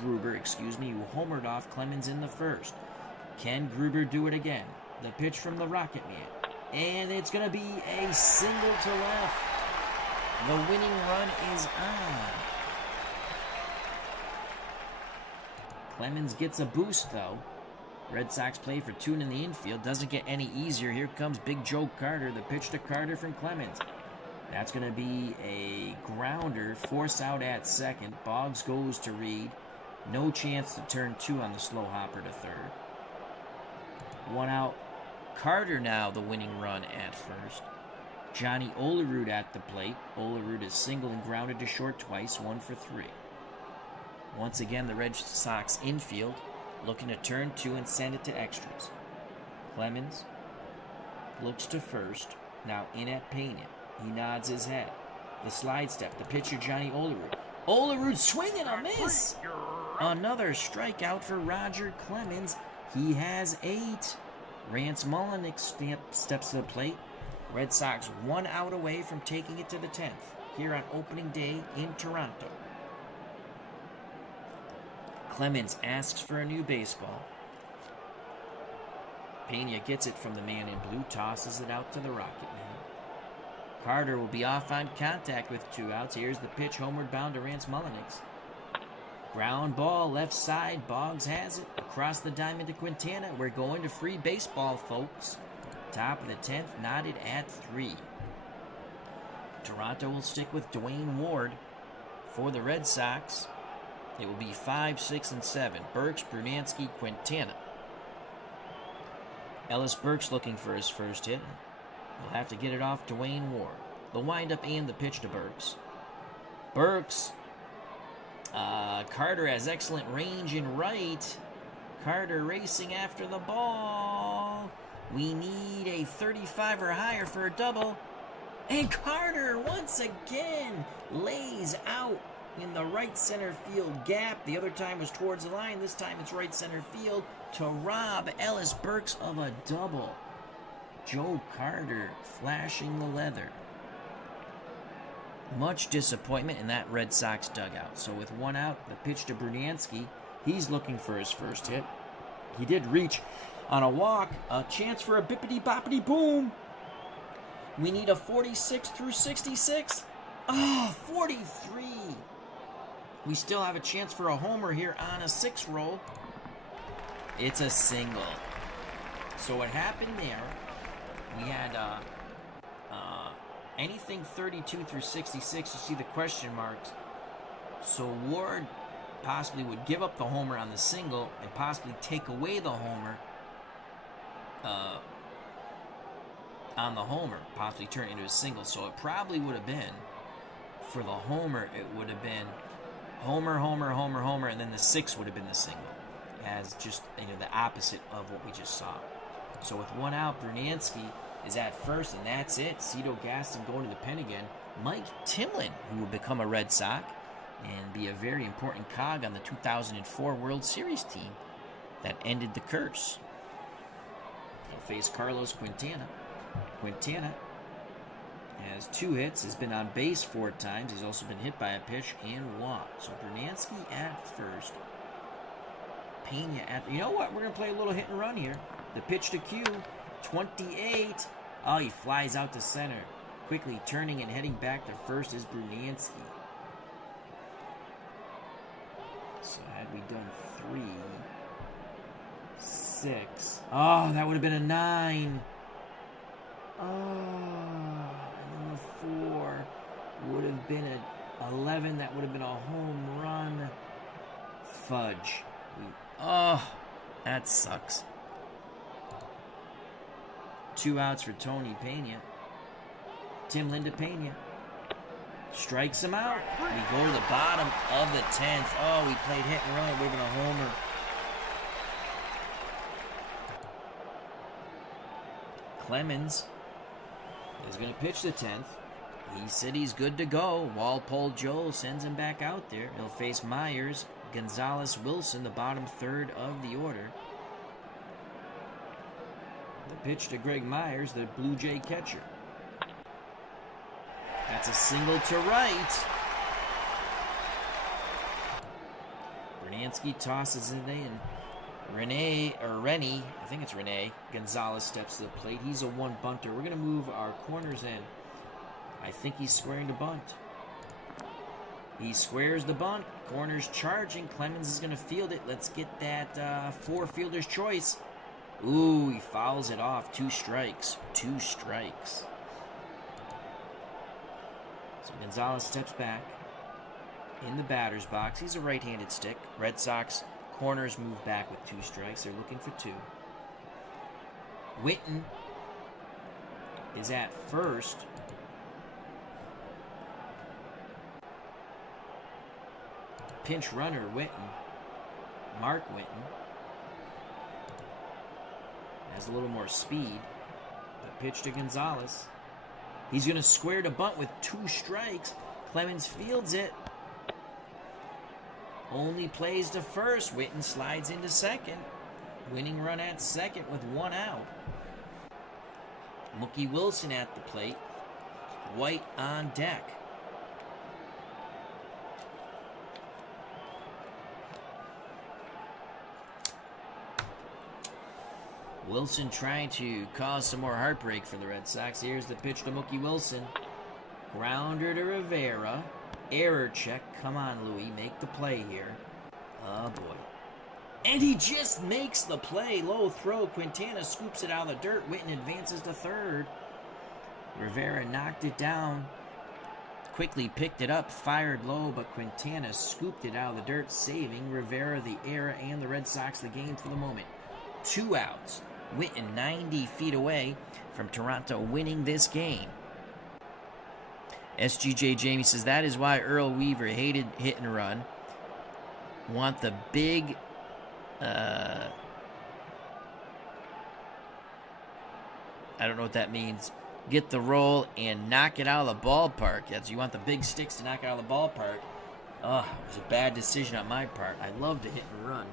Gruber, who homered off Clemens in the first. Can Gruber do it again? The pitch from the Rocket Man. And it's going to be a single to left. The winning run is on. Clemens gets a boost, though. Red Sox play for 2 in the infield. Doesn't get any easier. Here comes Big Joe Carter. The pitch to Carter from Clemens. That's going to be a grounder. Force out at second. Boggs goes to Reed. No chance to turn 2 on the slow hopper to third. 1 out. Carter now the winning run at first. Johnny Olerud at the plate. Olerud is singled and grounded to short twice. 1 for 3. Once again, the Red Sox infield looking to turn 2 and send it to extras. Clemens looks to first. Now in at Pena. He nods his head. The slide step. The pitcher, Johnny Olerud. Olerud swing and a miss. Another strikeout for Roger Clemens. He has 8. Rance Mullinick steps to the plate. Red Sox 1 out away from taking it to the 10th. Here on opening day in Toronto. Clemens asks for a new baseball. Pena gets it from the man in blue, tosses it out to the Rocket Man. Carter will be off on contact with 2 outs. Here's the pitch, homeward bound to Rance Mullinick. Ground ball, left side. Boggs has it. Across the diamond to Quintana. We're going to free baseball, folks. Top of the 10th, knotted at 3. Toronto will stick with Dwayne Ward. For the Red Sox, it will be 5, 6, and 7. Burks, Brunansky, Quintana. Ellis Burks looking for his first hit. He'll have to get it off Dwayne Ward. The windup and the pitch to Burks. Burks. Carter has excellent range in right. Carter racing after the ball. We need a 35 or higher for a double. And Carter, once again, lays out in the right center field gap. The other time was towards the line. This time it's right center field to rob Ellis Burks of a double. Joe Carter flashing the leather. Much disappointment in that Red Sox dugout. So with one out, the pitch to Brunansky. He's looking for his first hit. He did reach on a walk. A chance for a bippity-boppity boom. We need a 46 through 66. Oh, 43. We still have a chance for a homer here on a 6 roll. It's a single. So what happened there, we had anything 32 through 66, you see the question marks. So Ward possibly would give up the homer on the single and possibly take away the homer on the homer, possibly turn it into a single. So it probably would have been, for the homer, it would have been homer, homer, homer, homer, and then the 6 would have been the single, as just, the opposite of what we just saw. So with one out, Brunansky is at first, and that's it. Cito Gaston going to the pen again. Mike Timlin, who will become a Red Sox and be a very important cog on the 2004 World Series team that ended the curse. He'll face Carlos Quintana. Quintana has 2 hits, has been on base 4 times. He's also been hit by a pitch and walked. So Brunansky at first. Pena at... You know what? We're going to play a little hit and run here. The pitch to Q. 28. Oh, he flies out to center. Quickly turning and heading back to first is Brunansky. So had we done 3, 6. Oh, that would have been a 9. Oh, and then the 4 would have been a 11. That would have been a home run. Fudge. Oh, that sucks. 2 outs for Tony Pena. Timlin to Pena. Strikes him out. We go to the bottom of the 10th. Oh, we played hit and run. It would have been a homer. Clemens is going to pitch the 10th. He said he's good to go. Walpole Joe sends him back out there. He'll face Myers, Gonzalez, Wilson, the bottom 3rd of the order. The pitch to Greg Myers, the Blue Jay catcher. That's a single to right. Brunansky tosses it in. Rennie, I think it's Renee Gonzalez steps to the plate. He's a 1 bunter. We're going to move our corners in. I think he's squaring the bunt. He squares the bunt. Corners charging. Clemens is going to field it. Let's get that 4 fielder's choice. Ooh, he fouls it off. 2 strikes. 2 strikes. So Gonzalez steps back in the batter's box. He's a right-handed stick. Red Sox corners move back with 2 strikes. They're looking for 2. Witten is at first. Pinch runner, Witten. Mark Witten has a little more speed. The pitch to Gonzalez. He's going to square to bunt with 2 strikes. Clemens fields it. Only plays to first. Witten slides into second. Winning run at second with 1 out. Mookie Wilson at the plate. White on deck. Wilson trying to cause some more heartbreak for the Red Sox. Here's the pitch to Mookie Wilson. Grounder to Rivera. Error check. Come on, Louis. Make the play here. Oh, boy. And he just makes the play. Low throw. Quintana scoops it out of the dirt. Witten advances to third. Rivera knocked it down. Quickly picked it up. Fired low, but Quintana scooped it out of the dirt, saving Rivera the error and the Red Sox the game for the moment. 2 outs. Witten 90 feet away from Toronto winning this game. SGJ Jamie says that is why Earl Weaver hated hit and run. Want the big I don't know what that means. Get the roll and knock it out of the ballpark. That's, you want the big sticks to knock it out of the ballpark. Oh, it was a bad decision on my part. I love to hit and run.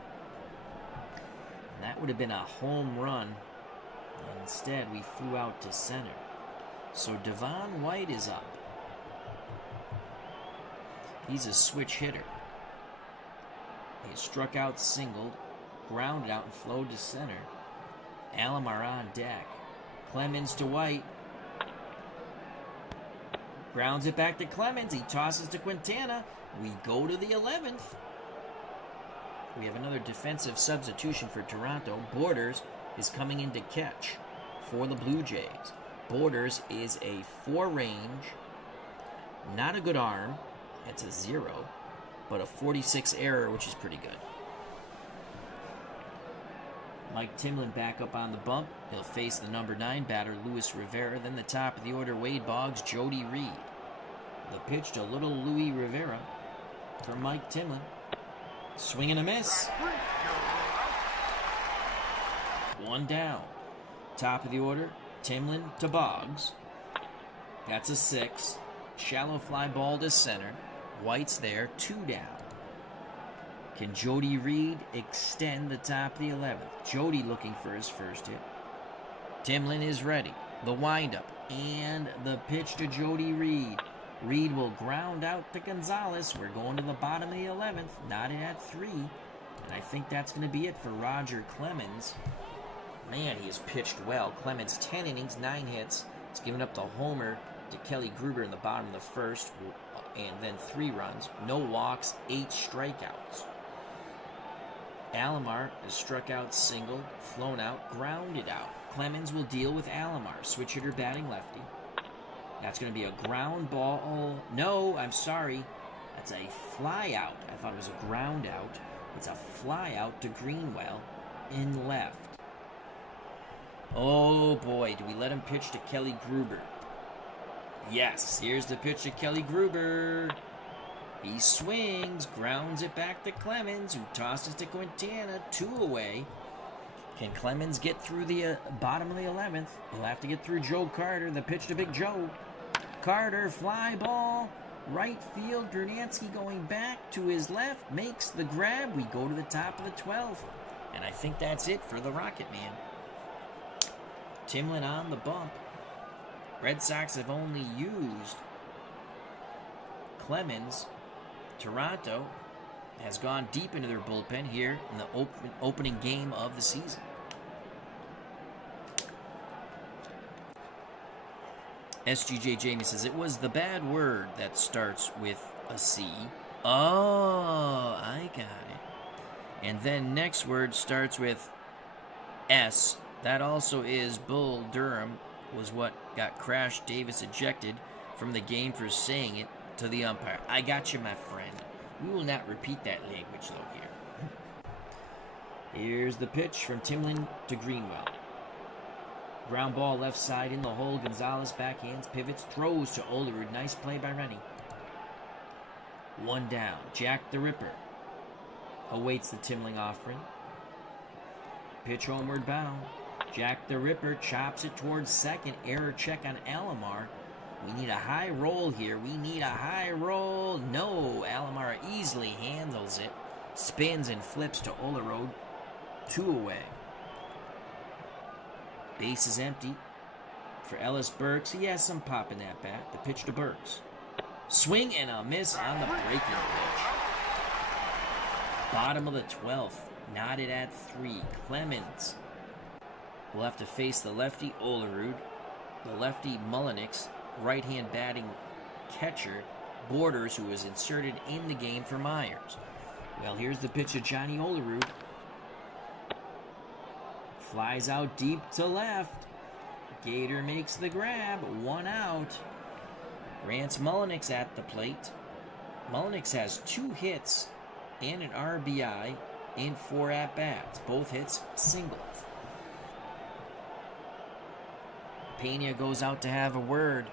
And that would have been a home run. And instead, we flew out to center. So Devon White is up. He's a switch hitter. He struck out, singled, grounded out, and flowed to center. Alomar on deck. Clemens to White. Grounds it back to Clemens. He tosses to Quintana. We go to the 11th. We have another defensive substitution for Toronto. Borders is coming in to catch for the Blue Jays. Borders is a 4-range, not a good arm. It's a 0, but a 46 error, which is pretty good. Mike Timlin back up on the bump. He'll face the number 9 batter, Luis Rivera. Then the top of the order, Wade Boggs, Jody Reed. The pitch to little Louis Rivera for Mike Timlin. Swing and a miss. 1 down. Top of the order, Timlin to Boggs. That's a 6. Shallow fly ball to center. White's there, 2 down. Can Jody Reed extend the top of the 11th? Jody looking for his first hit. Timlin is ready. The windup and the pitch to Jody Reed. Reed will ground out to Gonzalez. We're going to the bottom of the 11th. Knotted at 3. And I think that's going to be it for Roger Clemens. Man, he has pitched well. Clemens, 10 innings, 9 hits. He's given up the homer to Kelly Gruber in the bottom of the first. And then 3 runs. No walks, 8 strikeouts. Alomar is struck out, singled, flown out, grounded out. Clemens will deal with Alomar. Switch hitter batting lefty. That's going to be a ground ball. Oh, no, I'm sorry. That's a fly out. I thought it was a ground out. It's a fly out to Greenwell in left. Oh, boy. Do we let him pitch to Kelly Gruber? Yes, here's the pitch to Kelly Gruber. He swings, grounds it back to Clemens, who tosses to Quintana, 2 away. Can Clemens get through the bottom of the 11th? He'll have to get through Joe Carter. The pitch to Big Joe. Carter, fly ball, right field. Bernansky going back to his left, makes the grab. We go to the top of the 12th. And I think that's it for the Rocket Man. Timlin on the bump. Red Sox have only used Clemens. Toronto has gone deep into their bullpen here in the opening game of the season. SGJ Jamie says, it was the bad word that starts with a C. Oh, I got it. And then next word starts with S. That also is Bull Durham, was what got Crash Davis ejected from the game for saying it to the umpire. I got you, my friend. We will not repeat that language, though, here. Here's the pitch from Timlin to Greenwell. Ground ball left side in the hole. Gonzalez backhands, pivots, throws to Olerud. Nice play by Rennie. 1 down. Jack the Ripper awaits the Timlin offering. Pitch homeward bound. Jack the Ripper chops it towards second. Error check on Alomar. We need a high roll here. We need a high roll. No, Alomar easily handles it. Spins and flips to Olerud. 2 away. Base is empty for Ellis Burks. He has some pop in that bat. The pitch to Burks. Swing and a miss on the breaking pitch. Bottom of the 12th. Knotted at 3. Clemens will have to face the lefty Olerud. The lefty Mullenix. Right-hand batting catcher Borders, who was inserted in the game for Myers. Well, here's the pitch of Johnny Olerud. Flies out deep to left. Gator makes the grab. 1 out. Rance Mullenix at the plate. Mullenix has 2 hits and an RBI in 4 at-bats. Both hits singles. Pena goes out to have a word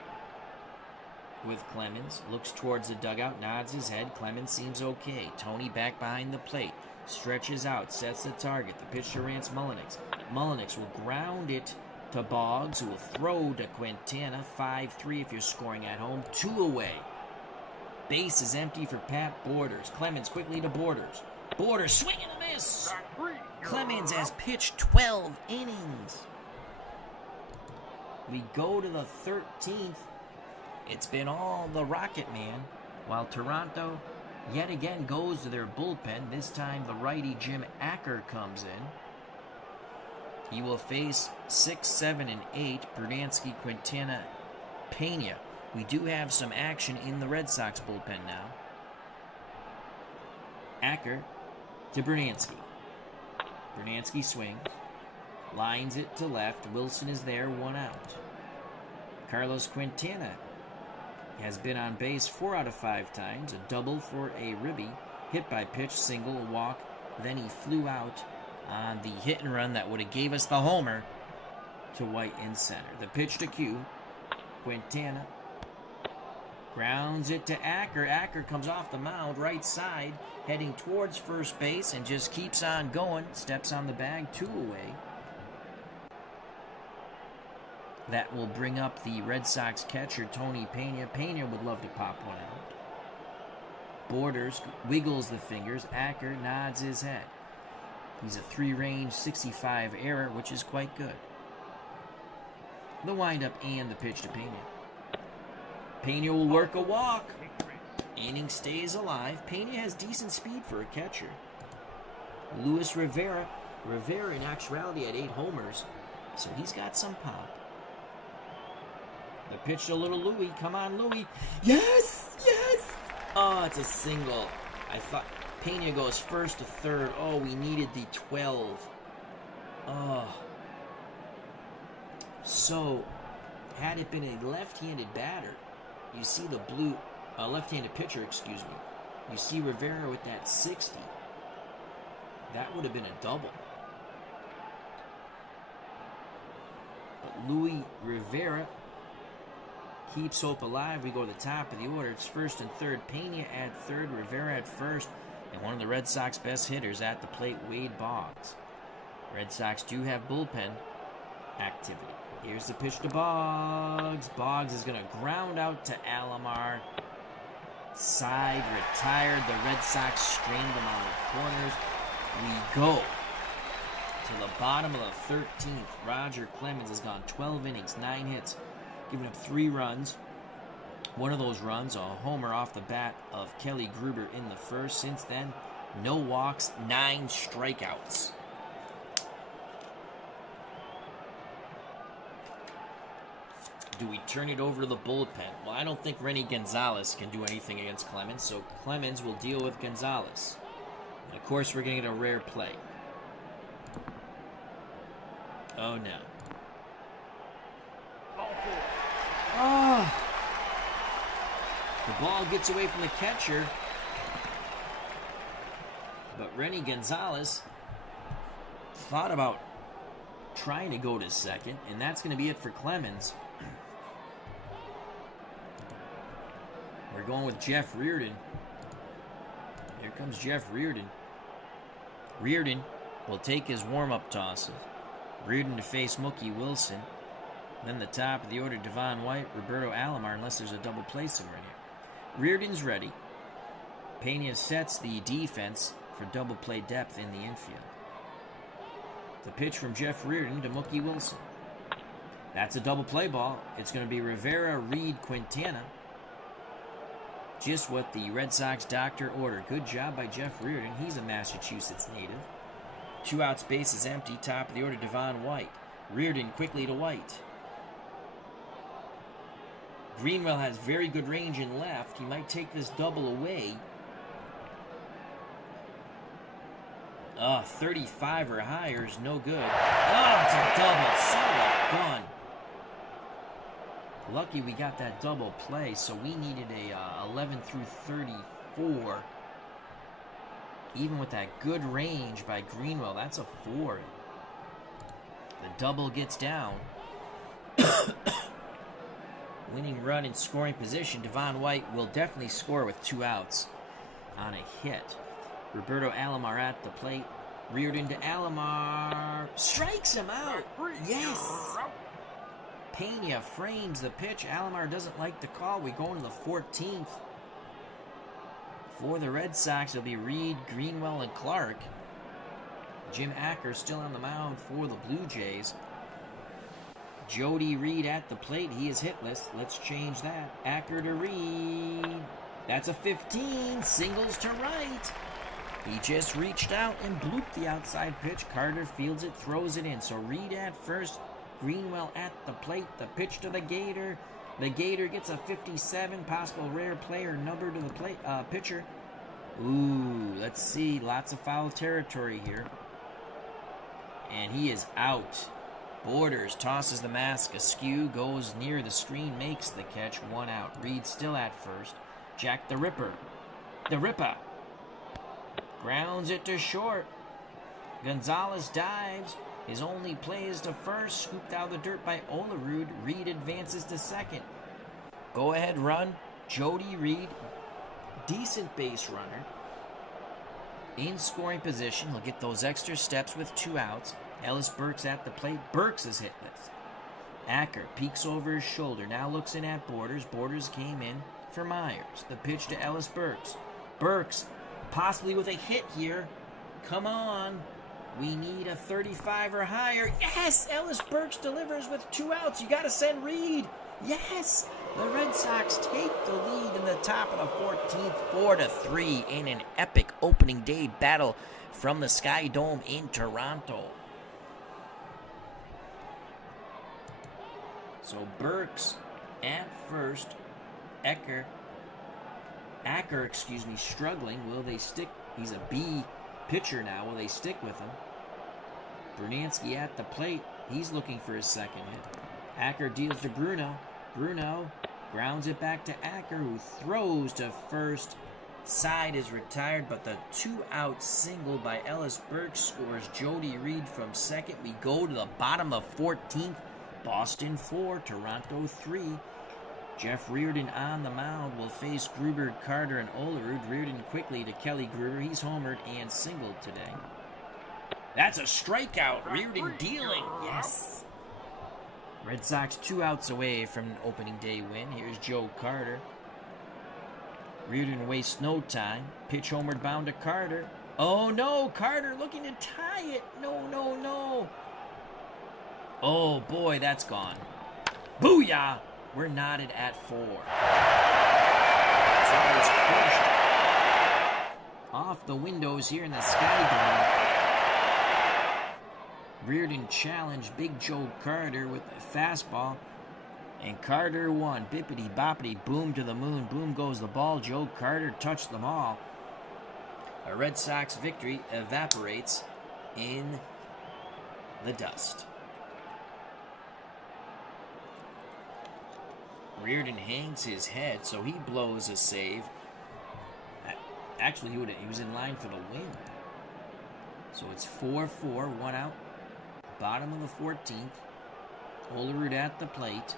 with Clemens. Looks towards the dugout, nods his head. Clemens seems okay. Tony back behind the plate. Stretches out, sets the target. The pitch to Rance Mullenix. Mullenix will ground it to Boggs, who will throw to Quintana. 5-3 if you're scoring at home. 2 away. Base is empty for Pat Borders. Clemens quickly to Borders. Borders swing and a miss. Strike 3. Clemens has pitched 12 innings. We go to the 13th. It's been all the Rocket Man, while Toronto yet again goes to their bullpen. This time the righty Jim Acker comes in. He will face 6, 7, and 8, Bernansky, Quintana, Pena. We do have some action in the Red Sox bullpen now. Acker to Bernansky. Bernansky swings. Lines it to left. Wilson is there, 1 out. Carlos Quintana has been on base 4 out of 5 times. A double for a ribby. Hit by pitch, single, a walk. Then he flew out on the hit and run that would have gave us the homer to White in center. The pitch to Q. Quintana grounds it to Acker. Acker comes off the mound, right side, heading towards first base and just keeps on going. Steps on the bag, 2 away. That will bring up the Red Sox catcher, Tony Pena. Pena would love to pop one out. Borders wiggles the fingers. Acker nods his head. He's a 3-range 65 error, which is quite good. The windup and the pitch to Pena. Pena will work a walk. Inning stays alive. Pena has decent speed for a catcher. Luis Rivera. Rivera in actuality had 8 homers, so he's got some pop. The pitch to little Louie. Come on, Louie. Yes! Yes! Oh, it's a single. I thought Pena goes first to third. Oh, we needed the 12. Oh. So, had it been a left-handed batter, you see the blue, left-handed pitcher, excuse me. You see Rivera with that 60. That would have been a double. But Louis Rivera keeps hope alive. We go to the top of the order. It's first and third. Pena at third, Rivera at first, and one of the Red Sox best hitters at the plate, Wade Boggs. Red Sox do have bullpen activity. Here's the pitch to Boggs. Boggs is going to ground out to Alomar. Side retired. The Red Sox strained him on the corners. We go to the bottom of the 13th. Roger Clemens has gone 12 innings, 9 hits, giving up 3 runs. One of those runs, a homer off the bat of Kelly Gruber in the first. Since then, no walks, 9 strikeouts. Do we turn it over to the bullpen? Well, I don't think Renny Gonzalez can do anything against Clemens, so Clemens will deal with Gonzalez. And of course, we're going to get a rare play. Oh, no. Oh! The ball gets away from the catcher. But Renny Gonzalez thought about trying to go to second, and that's going to be it for Clemens. We're going with Jeff Reardon. Here comes Jeff Reardon. Reardon will take his warm-up tosses. Reardon to face Mookie Wilson. Then the top of the order, Devon White, Roberto Alomar, unless there's a double play somewhere in here. Reardon's ready. Pena sets the defense for double play depth in the infield. The pitch from Jeff Reardon to Mookie Wilson. That's a double play ball. It's going to be Rivera, Reed, Quintana. Just what the Red Sox doctor ordered. Good job by Jeff Reardon. He's a Massachusetts native. 2 outs, base is empty. Top of the order, Devon White. Reardon quickly to White. Greenwell has very good range in left. He might take this double away. 35 or higher is no good. It's a double. So well done. Lucky we got that double play, so we needed a 11 through 34. Even with that good range by Greenwell, that's a 4. The double gets down. Winning run in scoring position. Devon White will definitely score with 2 outs on a hit. Roberto Alomar at the plate. Reardon to Alomar. Strikes him out. Yes. Pena frames the pitch. Alomar doesn't like the call. We go into the 14th. For the Red Sox, it'll be Reed, Greenwell, and Clark. Jim Acker still on the mound for the Blue Jays. Jody Reed at the plate. He is hitless. Let's change that. Acker to Reed. That's a 15. Singles to right. He just reached out and blooped the outside pitch. Carter fields it, throws it in. So Reed at first. Greenwell at the plate. The pitch to the Gator. The Gator gets a 57. Possible rare player number to the plate pitcher. Ooh, let's see. Lots of foul territory here. And he is out. Borders tosses the mask askew, goes near the screen, makes the catch, 1 out. Reed still at first. Jack the Ripper. The Ripper. Grounds it to short. Gonzalez dives. His only play is to first. Scooped out of the dirt by Olerud. Reed advances to second. Go ahead run. Jody Reed. Decent base runner. In scoring position. He'll get those extra steps with 2 outs. Ellis Burks at the plate. Burks is hitless. Acker peeks over his shoulder. Now looks in at Borders. Borders came in for Myers. The pitch to Ellis Burks. Burks possibly with a hit here. Come on. We need a 35 or higher. Yes! Ellis Burks delivers with 2 outs. You got to send Reed. Yes! The Red Sox take the lead in the top of the 14th, 4-3 in an epic opening day battle from the Sky Dome in Toronto. So Burks at first. Acker, struggling. Will they stick? He's a B pitcher now. Will they stick with him? Bernansky at the plate. He's looking for his second hit. Acker deals to Bruno. Bruno grounds it back to Acker, who throws to first. Side is retired, but the 2-out single by Ellis Burks scores Jody Reed from second. We go to the bottom of 14th. Boston 4, Toronto 3. Jeff Reardon on the mound will face Gruber, Carter, and Olerud. Reardon quickly to Kelly Gruber. He's homered and singled today. That's a strikeout. Reardon dealing. Yes. Red Sox 2 outs away from an opening day win. Here's Joe Carter. Reardon wastes no time. Pitch homered bound to Carter. Oh no, Carter looking to tie it. No. Oh boy, that's gone. Booyah! We're knotted at 4. Off the windows here in the Sky Dome. Reardon challenged Big Joe Carter with a fastball. And Carter won. Bippity boppity boom to the moon. Boom goes the ball. Joe Carter touched them all. A Red Sox victory evaporates in the dust. Reardon hangs his head, so he blows a save. Actually, he was in line for the win. So it's 4-4, 1 out. Bottom of the 14th. Olerud at the plate.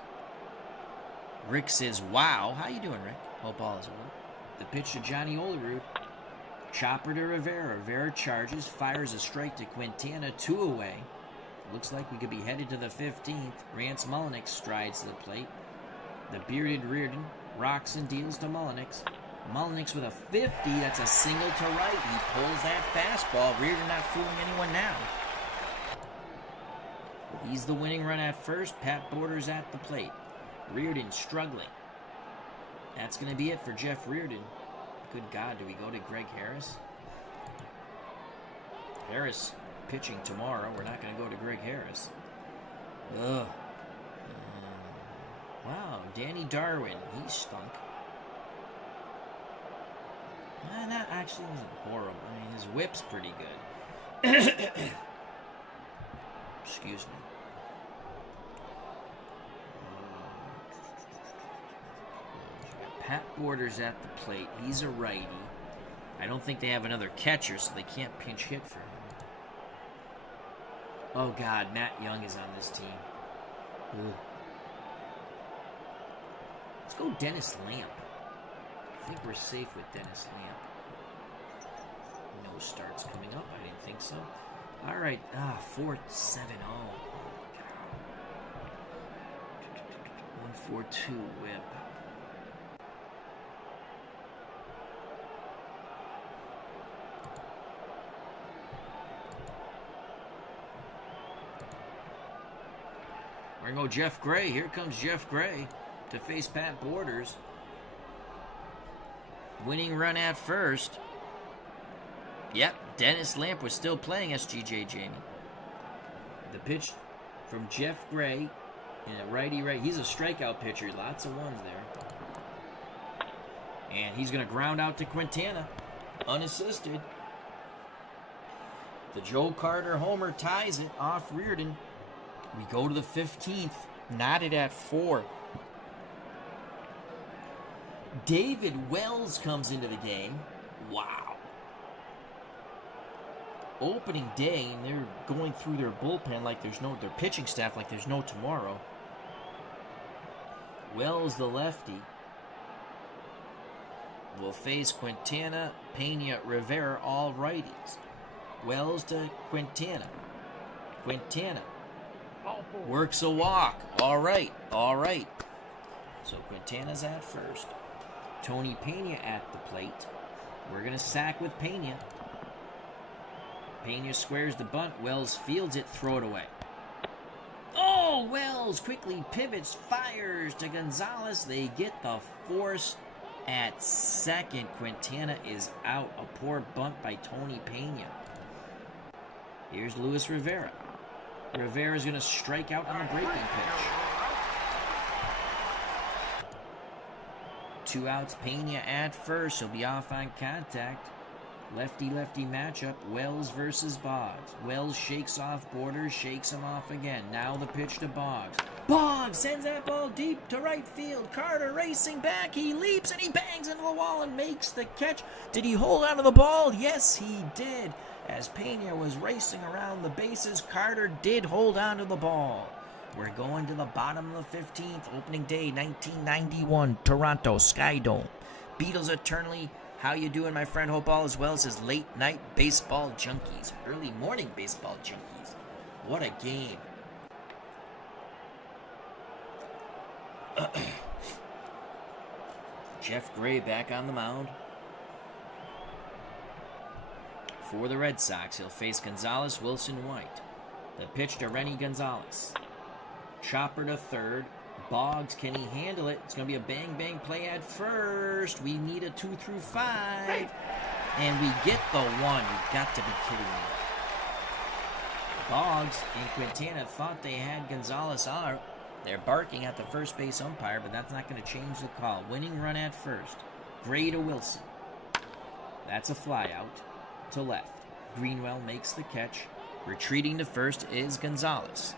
Rick says, wow. How you doing, Rick? Hope all is well. The pitch to Johnny Olerud. Chopper to Rivera. Rivera charges, fires a strike to Quintana, 2 away. Looks like we could be headed to the 15th. Rance Mullinick strides to the plate. The bearded Reardon rocks and deals to Mullinick. Mullinick with a 50. That's a single to right. He pulls that fastball. Reardon not fooling anyone now. He's the winning run at first. Pat Borders at the plate. Reardon struggling. That's going to be it for Jeff Reardon. Good God, do we go to Greg Harris? Harris pitching tomorrow. We're not going to go to Greg Harris. Ugh. Wow, Danny Darwin. He stunk. That actually wasn't horrible. I mean, his whip's pretty good. Excuse me. Pat Borders at the plate. He's a righty. I don't think they have another catcher, so they can't pinch hit for him. Oh, God, Matt Young is on this team. Ugh. Let's go Dennis Lamp. I think we're safe with Dennis Lamp. No starts coming up. I didn't think so. All right, 4-7-0. 1-4-2 whip. We're going to go Jeff Gray. Here comes Jeff Gray to face Pat Borders. Winning run at first. Yep, Dennis Lamp was still playing SGJ Jamie. The pitch from Jeff Gray in a righty right. He's a strikeout pitcher. Lots of ones there. And he's going to ground out to Quintana. Unassisted. The Joe Carter homer ties it off Reardon. We go to the 15th. Knotted at 4. David Wells comes into the game. Wow. Opening day, and they're going through their bullpen like their pitching staff like there's no tomorrow. Wells, the lefty, will face Quintana, Pena, Rivera, all righties. Wells to Quintana. Quintana works a walk. All right. So Quintana's at first. Tony Pena at the plate. We're going to sack with Pena. Pena squares the bunt. Wells fields it. Throw it away. Oh, Wells quickly pivots. Fires to Gonzalez. They get the force at second. Quintana is out. A poor bunt by Tony Pena. Here's Luis Rivera. Rivera's going to strike out on the breaking pitch. 2 outs, Pena at first. He'll be off on contact. Lefty-lefty matchup, Wells versus Boggs. Wells shakes off Borders, shakes him off again. Now the pitch to Boggs. Boggs sends that ball deep to right field. Carter racing back. He leaps and he bangs into the wall and makes the catch. Did he hold on to the ball? Yes, he did. As Pena was racing around the bases, Carter did hold on to the ball. We're going to the bottom of the 15th, opening day, 1991, Toronto, Sky Dome. Beatles Eternally, how you doing, my friend? Hope all is well. It says late night baseball junkies, early morning baseball junkies. What a game. Jeff Gray back on the mound. For the Red Sox, he'll face Gonzalez, Wilson, White. The pitch to Renny Gonzalez. Chopper to third. Boggs, can he handle it? It's going to be a bang-bang play at first. We need a 2 through 5. And we get the 1. You've got to be kidding me. Boggs and Quintana thought they had Gonzalez out. They're barking at the first base umpire, but that's not going to change the call. Winning run at first. Gray to Wilson. That's a fly out to left. Greenwell makes the catch. Retreating to first is Gonzalez.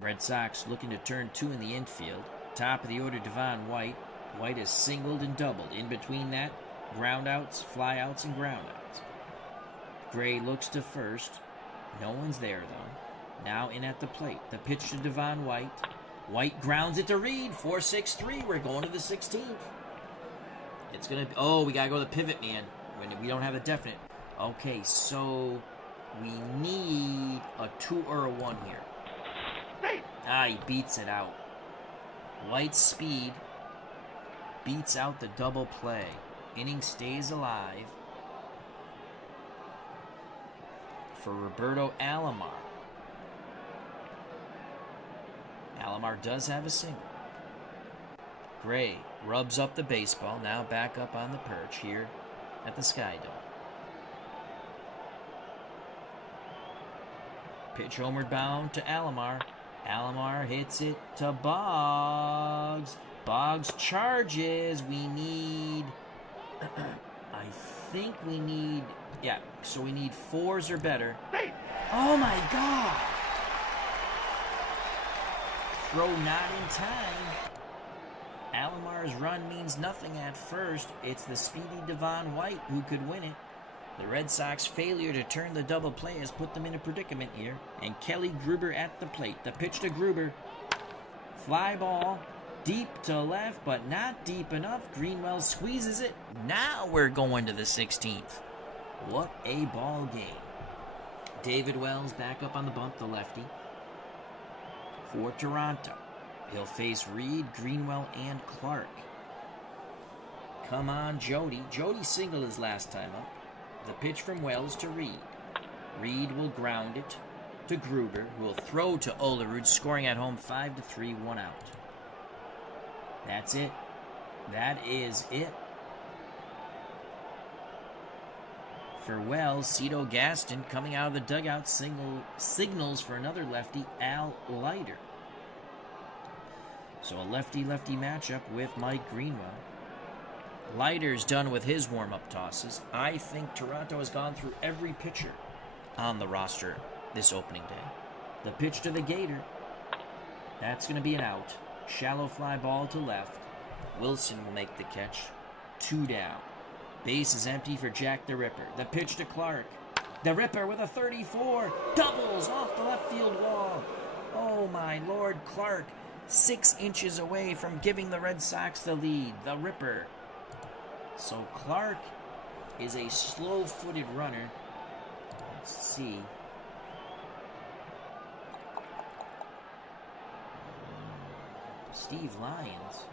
Red Sox looking to turn 2 in the infield. Top of the order, Devon White. White is singled and doubled. In between that, groundouts, flyouts, and groundouts. Gray looks to first. No one's there, though. Now in at the plate. The pitch to Devon White. White grounds it to Reed. 4-6-3. We're going to the 16th. It's going to... Oh, we got to go to the pivot, man. We don't have a definite. Okay, so we need a 2 or a 1 here. He beats it out. White's speed beats out the double play. Inning stays alive for Roberto Alomar. Alomar does have a single. Gray rubs up the baseball, now back up on the perch here at the Sky Dome. Pitch homeward bound to Alomar. Alomar hits it to Boggs. Boggs charges. We need... I think we need... Yeah, so we need 4s or better. Oh my God! Throw not in time. Alomar's run means nothing at first. It's the speedy Devon White who could win it. The Red Sox failure to turn the double play has put them in a predicament here. And Kelly Gruber at the plate. The pitch to Gruber. Fly ball. Deep to left, but not deep enough. Greenwell squeezes it. Now we're going to the 16th. What a ball game. David Wells back up on the bump, the lefty. For Toronto. He'll face Reed, Greenwell, and Clark. Come on, Jody. Jody singled his last time up. The pitch from Wells to Reed. Reed will ground it to Gruber, who will throw to Olerud, scoring at home 5-3, 1 out. That's it. That is it. For Wells, Cito Gaston coming out of the dugout signals for another lefty, Al Leiter. So a lefty-lefty matchup with Mike Greenwell. Leiter's done with his warm-up tosses. I think Toronto has gone through every pitcher on the roster this opening day. The pitch to the Gator. That's going to be an out. Shallow fly ball to left. Wilson will make the catch. 2 down. Base is empty for Jack the Ripper. The pitch to Clark. The Ripper with a 34. Doubles off the left field wall. Oh my Lord, Clark 6 inches away from giving the Red Sox the lead. The Ripper. So Clark is a slow-footed runner. Let's see. Steve Lyons.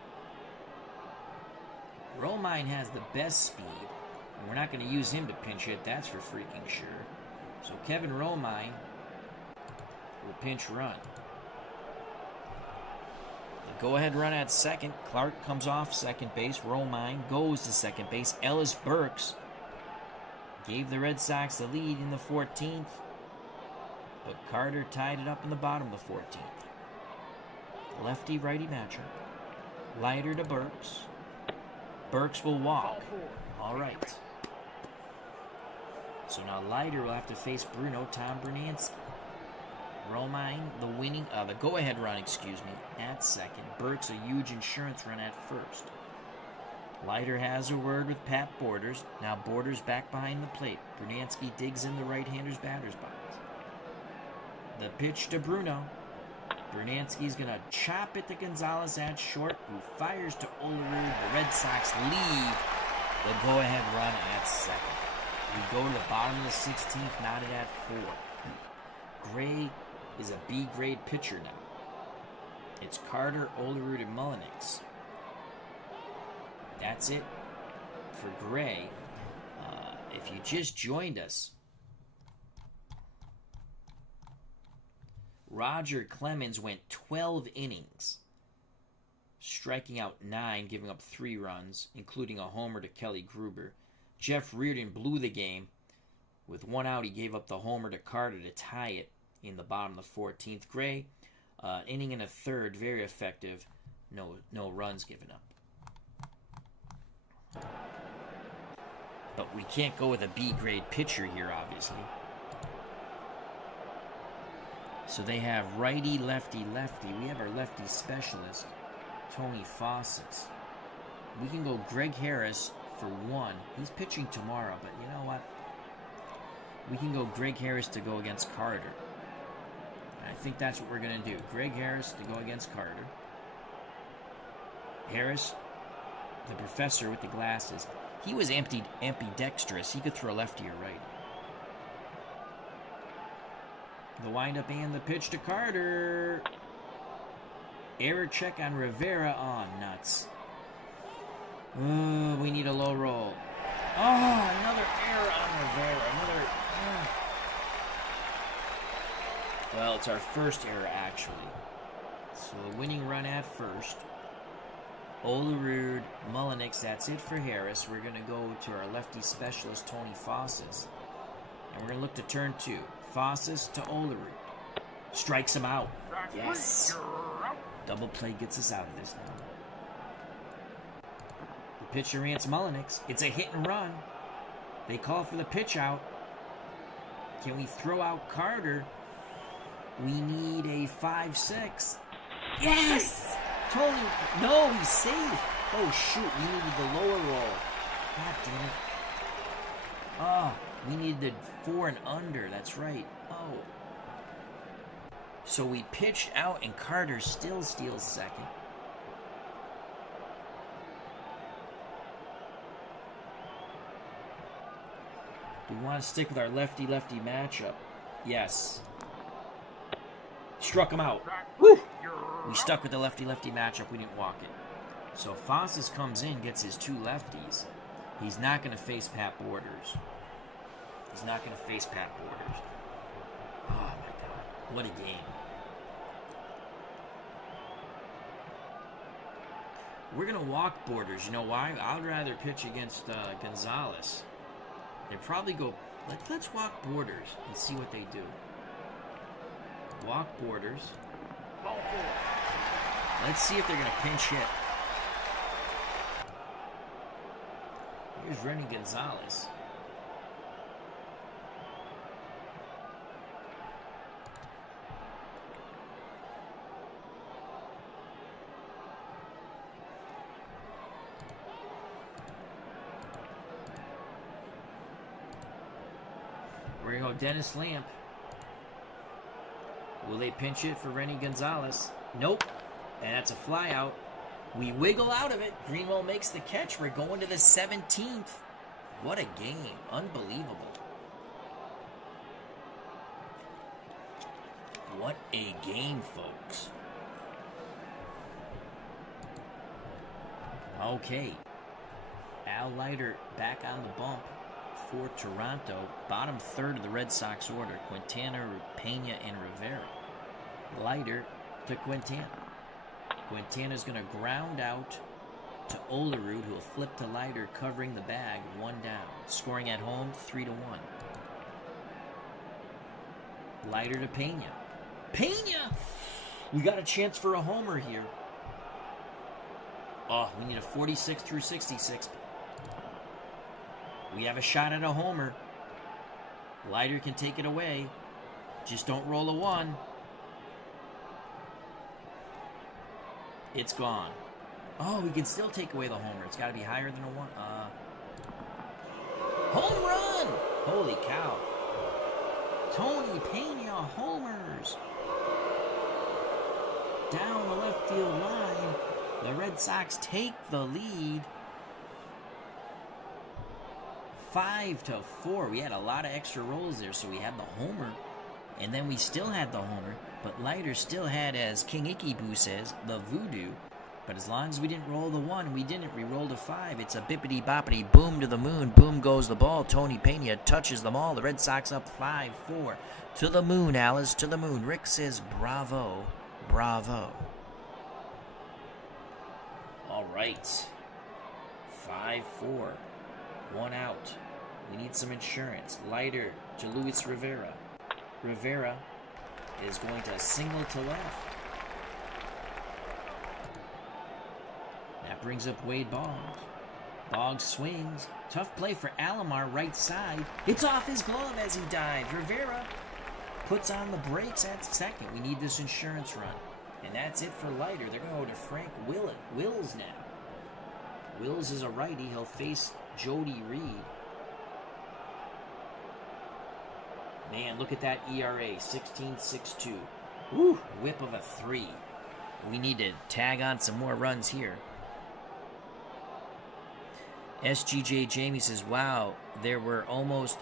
Romine has the best speed, and we're not going to use him to pinch hit, that's for freaking sure. So Kevin Romine will pinch run. The go-ahead run at second. Clark comes off second base. Romine goes to second base. Ellis Burks gave the Red Sox the lead in the 14th, but Carter tied it up in the bottom of the 14th. Lefty-righty matchup. Leiter to Burks. Burks will walk. All right. So now Leiter will have to face Tom Brunansky. Romine, the go-ahead run, at second. Burks, a huge insurance run at first. Leiter has a word with Pat Borders. Now Borders back behind the plate. Brunansky digs in the right-hander's batter's box. The pitch to Bruno. Brunansky's going to chop it to Gonzalez at short, who fires to Olerud. The Red Sox leave the go-ahead run at second. We go to the bottom of the 16th, knotted at 4. Gray is a B-grade pitcher now. It's Carter, Olerud, and Mullenix. That's it for Gray. If you just joined us, Roger Clemens went 12 innings, striking out 9, giving up 3 runs, including a homer to Kelly Gruber. Jeff Reardon blew the game. With 1 out, he gave up the homer to Carter to tie it in the bottom of the 14th. Gray, inning and a third, very effective. No runs given up. But we can't go with a B-grade pitcher here, obviously. So they have righty, lefty, lefty. We have our lefty specialist, Tony Fawcett. We can go Greg Harris for 1. He's pitching tomorrow, but you know what? We can go Greg Harris to go against Carter. I think that's what we're going to do. Greg Harris to go against Carter. Harris, the professor with the glasses, he was ambidextrous. He could throw lefty or righty. The windup and the pitch to Carter. Error check on Rivera. Oh, nuts. We need a low roll. Oh, another error on Rivera. Well, it's our first error, actually. So the winning run at first. Olerud, Mullenix, that's it for Harris. We're going to go to our lefty specialist, Tony Fawcett. And we're going to look to turn 2. Fawcett to Olerud. Strikes him out. Yes. Double play gets us out of this now. The pitcher ants Mullenix. It's a hit and run. They call for the pitch out. Can we throw out Carter? We need a 5-6. Yes! Totally. No, he's safe. Oh, shoot. We needed the lower roll. God damn it. Oh, we needed the 4 and under. That's right. Oh. So we pitched out, and Carter still steals second. We want to stick with our lefty-lefty matchup. Yes. Struck him out. Woo! We stuck with the lefty-lefty matchup. We didn't walk it. So Fosses comes in, gets his 2 lefties. He's not going to face Pat Borders. He's not going to face Pat Borders. Oh, my God. What a game. We're going to walk Borders. You know why? I'd rather pitch against Gonzalez. They'd probably go, let's walk Borders and see what they do. Walk Borders. Let's see if they're going to pinch hit. Here's Renny Gonzalez. We're going to go Dennis Lamp. Will they pinch it for Renny Gonzalez? Nope. And that's a fly out. We wiggle out of it. Greenwell makes the catch. We're going to the 17th. What a game. Unbelievable. What a game, folks. Okay. Al Leiter back on the bump for Toronto. Bottom third of the Red Sox order. Quintana, Pena, and Rivera. Leiter to Quintana. Quintana's going to ground out to Olerud, who will flip to Leiter, covering the bag, 1 down. Scoring at home, 3-1. Leiter to Pena. Pena! We got a chance for a homer here. Oh, we need a 46 through 66. We have a shot at a homer. Leiter can take it away. Just don't roll a 1. It's gone. Oh, we can still take away the homer. It's got to be higher than a 1. Home run! Holy cow. Tony Pena homers. Down the left field line. The Red Sox take the lead. 5-4. We had a lot of extra rolls there, so we had the homer. And then we still had the homer. But Leiter still had, as King Ikeboo says, the voodoo. But as long as we didn't roll the 1, we didn't. We rolled a 5. It's a bippity-boppity boom to the moon. Boom goes the ball. Tony Pena touches them all. The Red Sox up 5-4. To the moon, Alice, to the moon. Rick says, bravo, bravo. All right. 5-4. 1 out. We need some insurance. Leiter to Luis Rivera. Rivera is going to single to left. That brings up Wade Boggs. Boggs swings. Tough play for Alomar, right side. It's off his glove as he dives. Rivera puts on the brakes at second. We need this insurance run. And that's it for Leiter. They're going to go to Frank Wills now. Wills is a righty. He'll face Jody Reed. Man, look at that ERA, 16.62. Woo, whip of a 3. We need to tag on some more runs here. SGJ Jamie says, wow, there were almost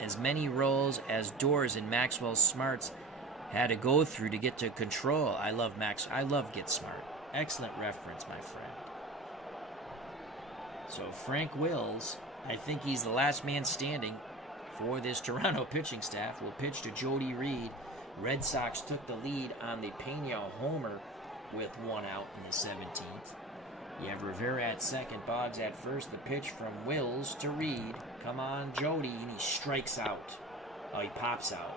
as many rolls as doors in Maxwell Smart's had to go through to get to control. I love Get Smart. Excellent reference, my friend. So Frank Wills, I think he's the last man standing for this Toronto pitching staff, will pitch to Jody Reed. Red Sox took the lead on the Pena homer with 1 out in the 17th. You have Rivera at second, Boggs at first. The pitch from Wills to Reed. Come on, Jody, and he strikes out. Oh, he pops out.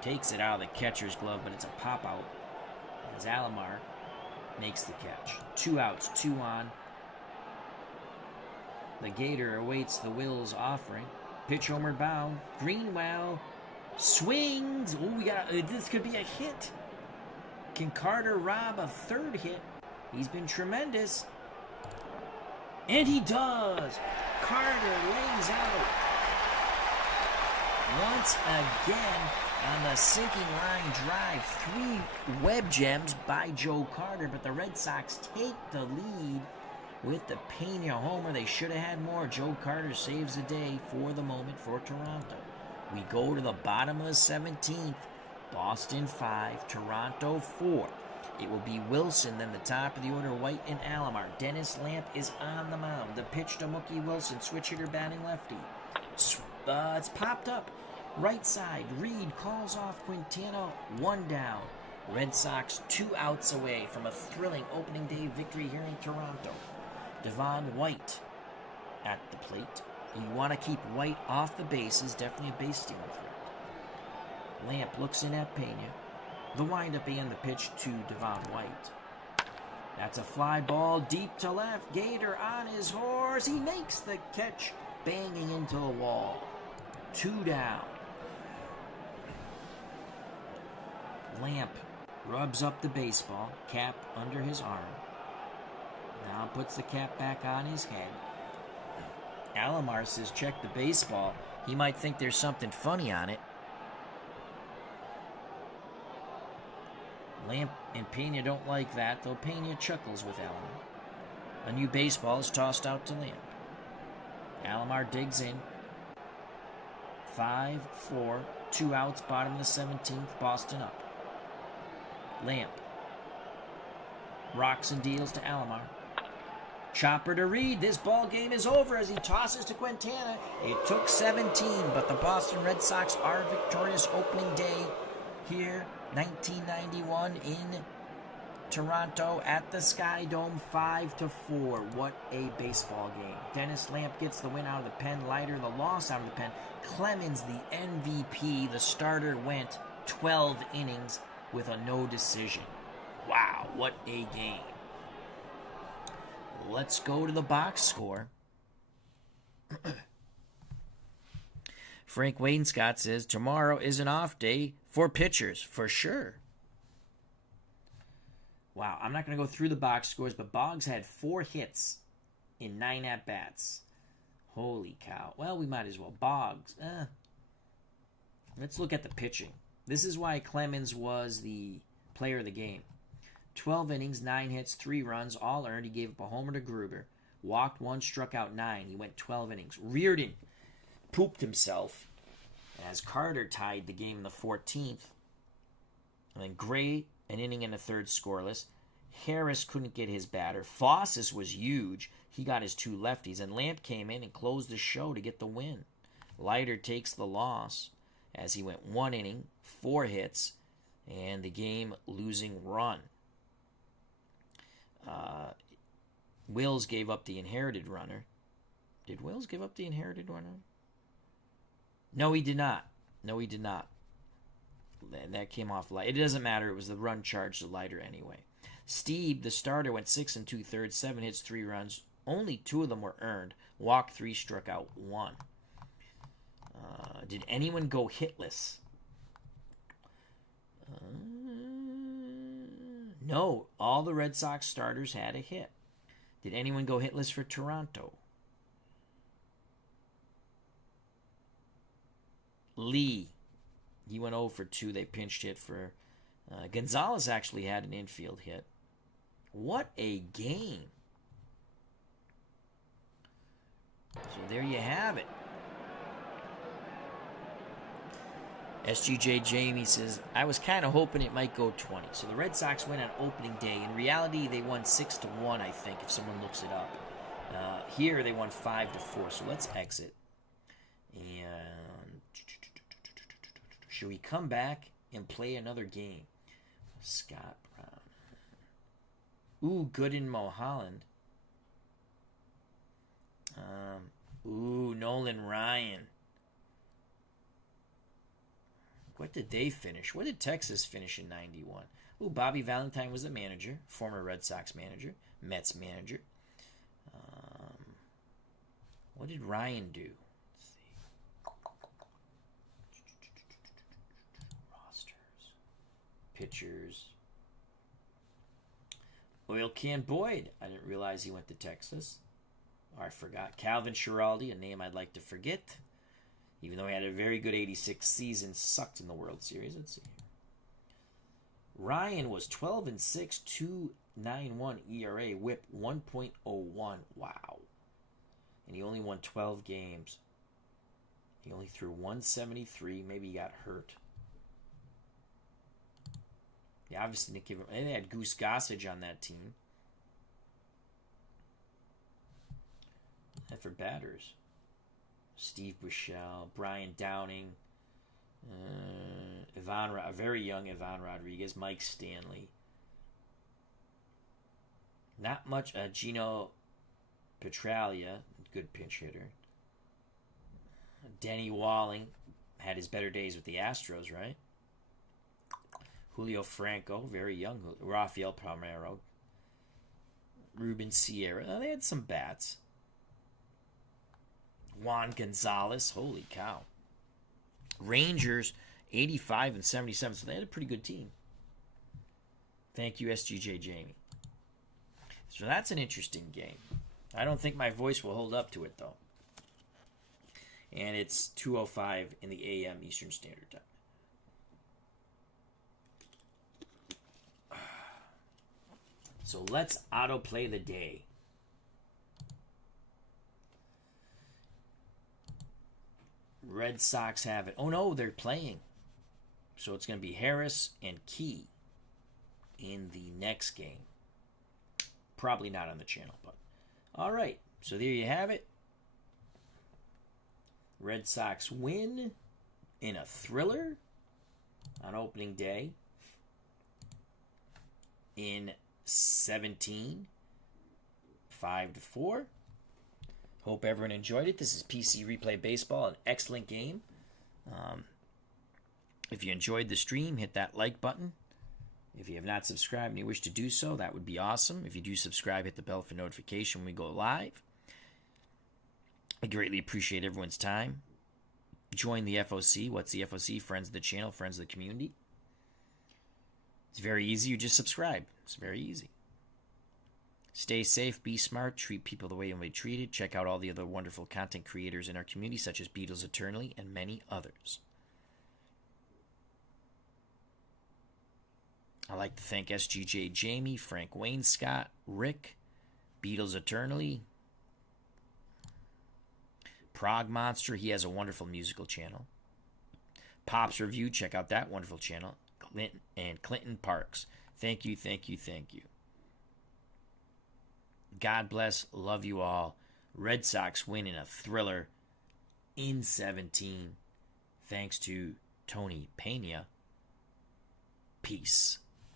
Takes it out of the catcher's glove, but it's a pop out as Alomar makes the catch. 2 outs, 2 on. The Gator awaits the Wills offering. Pitch homer bound. Greenwell swings. Oh, we got this could be a hit. Can Carter rob a 3rd hit? He's been tremendous. And he does. Carter lays out. Once again on the sinking line drive. 3 web gems by Joe Carter, but the Red Sox take the lead with the Pena homer. They should have had more. Joe Carter saves the day for the moment for Toronto. We go to the bottom of the 17th. Boston 5, Toronto 4. It will be Wilson, then the top of the order, White and Alomar. Dennis Lamp is on the mound. The pitch to Mookie Wilson, switch hitter batting lefty. It's popped up. Right side, Reed calls off Quintana, 1 down. Red Sox 2 outs away from a thrilling opening day victory here in Toronto. Devon White at the plate. You want to keep White off the bases, definitely a base stealing threat. Lamp looks in at Pena. The windup and the pitch to Devon White. That's a fly ball deep to left. Gator on his horse. He makes the catch, banging into the wall. 2 down. Lamp rubs up the baseball, cap under his arm. Now puts the cap back on his head. Alomar says, check the baseball. He might think there's something funny on it. Lamp and Pena don't like that, though Pena chuckles with Alomar. A new baseball is tossed out to Lamp. Alomar digs in. 5-4, 2 outs, bottom of the 17th, Boston up. Lamp rocks and deals to Alomar. Chopper to Reed. This ball game is over as he tosses to Quintana. It took 17, but the Boston Red Sox are victorious opening day here, 1991 in Toronto at the Sky Dome, 5-4. What a baseball game. Dennis Lamp gets the win out of the pen. Leiter the loss out of the pen. Clemens the MVP. The starter went 12 innings with a no decision. Wow, what a game. Let's go to the box score. Frank Wainscott says, tomorrow is an off day for pitchers, for sure. Wow, I'm not going to go through the box scores, but Boggs had 4 hits in 9 at-bats. Holy cow. Well, we might as well. Boggs. Let's look at the pitching. This is why Clemens was the player of the game. 12 innings, 9 hits, 3 runs, all earned. He gave up a homer to Gruber. Walked 1, struck out 9. He went 12 innings. Reardon pooped himself as Carter tied the game in the 14th. And then Gray, an inning and a third scoreless. Harris couldn't get his batter. Fawcett was huge. He got his 2 lefties. And Lamp came in and closed the show to get the win. Leiter takes the loss as he went 1 inning, 4 hits, and the game-losing run. Wills gave up the inherited runner. Did Wills give up the inherited runner? No, he did not. That came off light. It doesn't matter. It was the run charged to Leiter anyway. Stieb, the starter, went 6 2/3, 7 hits, 3 runs. Only 2 of them were earned. Walked 3, struck out 1. Did anyone go hitless? No, all the Red Sox starters had a hit. Did anyone go hitless for Toronto? Lee, he went 0 for 2. They pinched hit for Gonzalez. Actually had an infield hit. What a game. So there you have it. SGJ Jamie says, I was kind of hoping it might go 20. So the Red Sox win on opening day. In reality, they won 6-1, I think, if someone looks it up. Here, they won 5-4. So let's exit. And should we come back and play another game? Scott Brown. Ooh, Gooden Mulholland. Nolan Ryan. What did they finish? What did Texas finish in 91? Ooh, Bobby Valentine was the manager, former Red Sox manager, Mets manager. What did Ryan do? Let's see. Rosters. Pitchers. Oil Can Boyd. I didn't realize he went to Texas. Or I forgot. Calvin Schiraldi, a name I'd like to forget. Even though he had a very good 86 season, sucked in the World Series. Let's see. Ryan was 12-6, 2.91 ERA, WHIP 1.01. Wow. And he only won 12 games. He only threw 173. Maybe he got hurt. They obviously didn't give him. And they had Goose Gossage on that team. And for batters, Steve Bushell, Brian Downing, a very young Ivan Rodriguez, Mike Stanley. Not much. Gino Petralia, good pinch hitter. Denny Walling had his better days with the Astros, right? Julio Franco, very young. Rafael Palmeiro. Ruben Sierra. They had some bats. Juan Gonzalez. Holy cow. Rangers, 85-77. So they had a pretty good team. Thank you, SGJ Jamie. So that's an interesting game. I don't think my voice will hold up to it, though. And it's 2:05 in the a.m. Eastern Standard Time. So let's autoplay the day. Red Sox have it. Oh no, they're playing. So it's going to be Harris and Key in the next game. Probably not on the channel, but all right. So there you have it. Red Sox win in a thriller on opening day in 17, 5-4. Hope everyone enjoyed it. This is PC Replay Baseball, an excellent game. If you enjoyed the stream, hit that like button. If you have not subscribed and you wish to do so, that would be awesome. If you do subscribe, hit the bell for notification when we go live. I greatly appreciate everyone's time. Join the FOC. What's the FOC? Friends of the channel, friends of the community. It's very easy. You just subscribe. It's very easy. Stay safe, be smart, treat people the way you want to be treated. Check out all the other wonderful content creators in our community, such as Beatles Eternally and many others. I'd like to thank SGJ Jamie, Frank Wayne Scott, Rick, Beatles Eternally, Prague Monster. He has a wonderful musical channel. Pops Review. Check out that wonderful channel. Clinton and Clinton Parks. Thank you, thank you, thank you. God bless. Love you all. Red Sox win in a thriller in 17. Thanks to Tony Pena. Peace.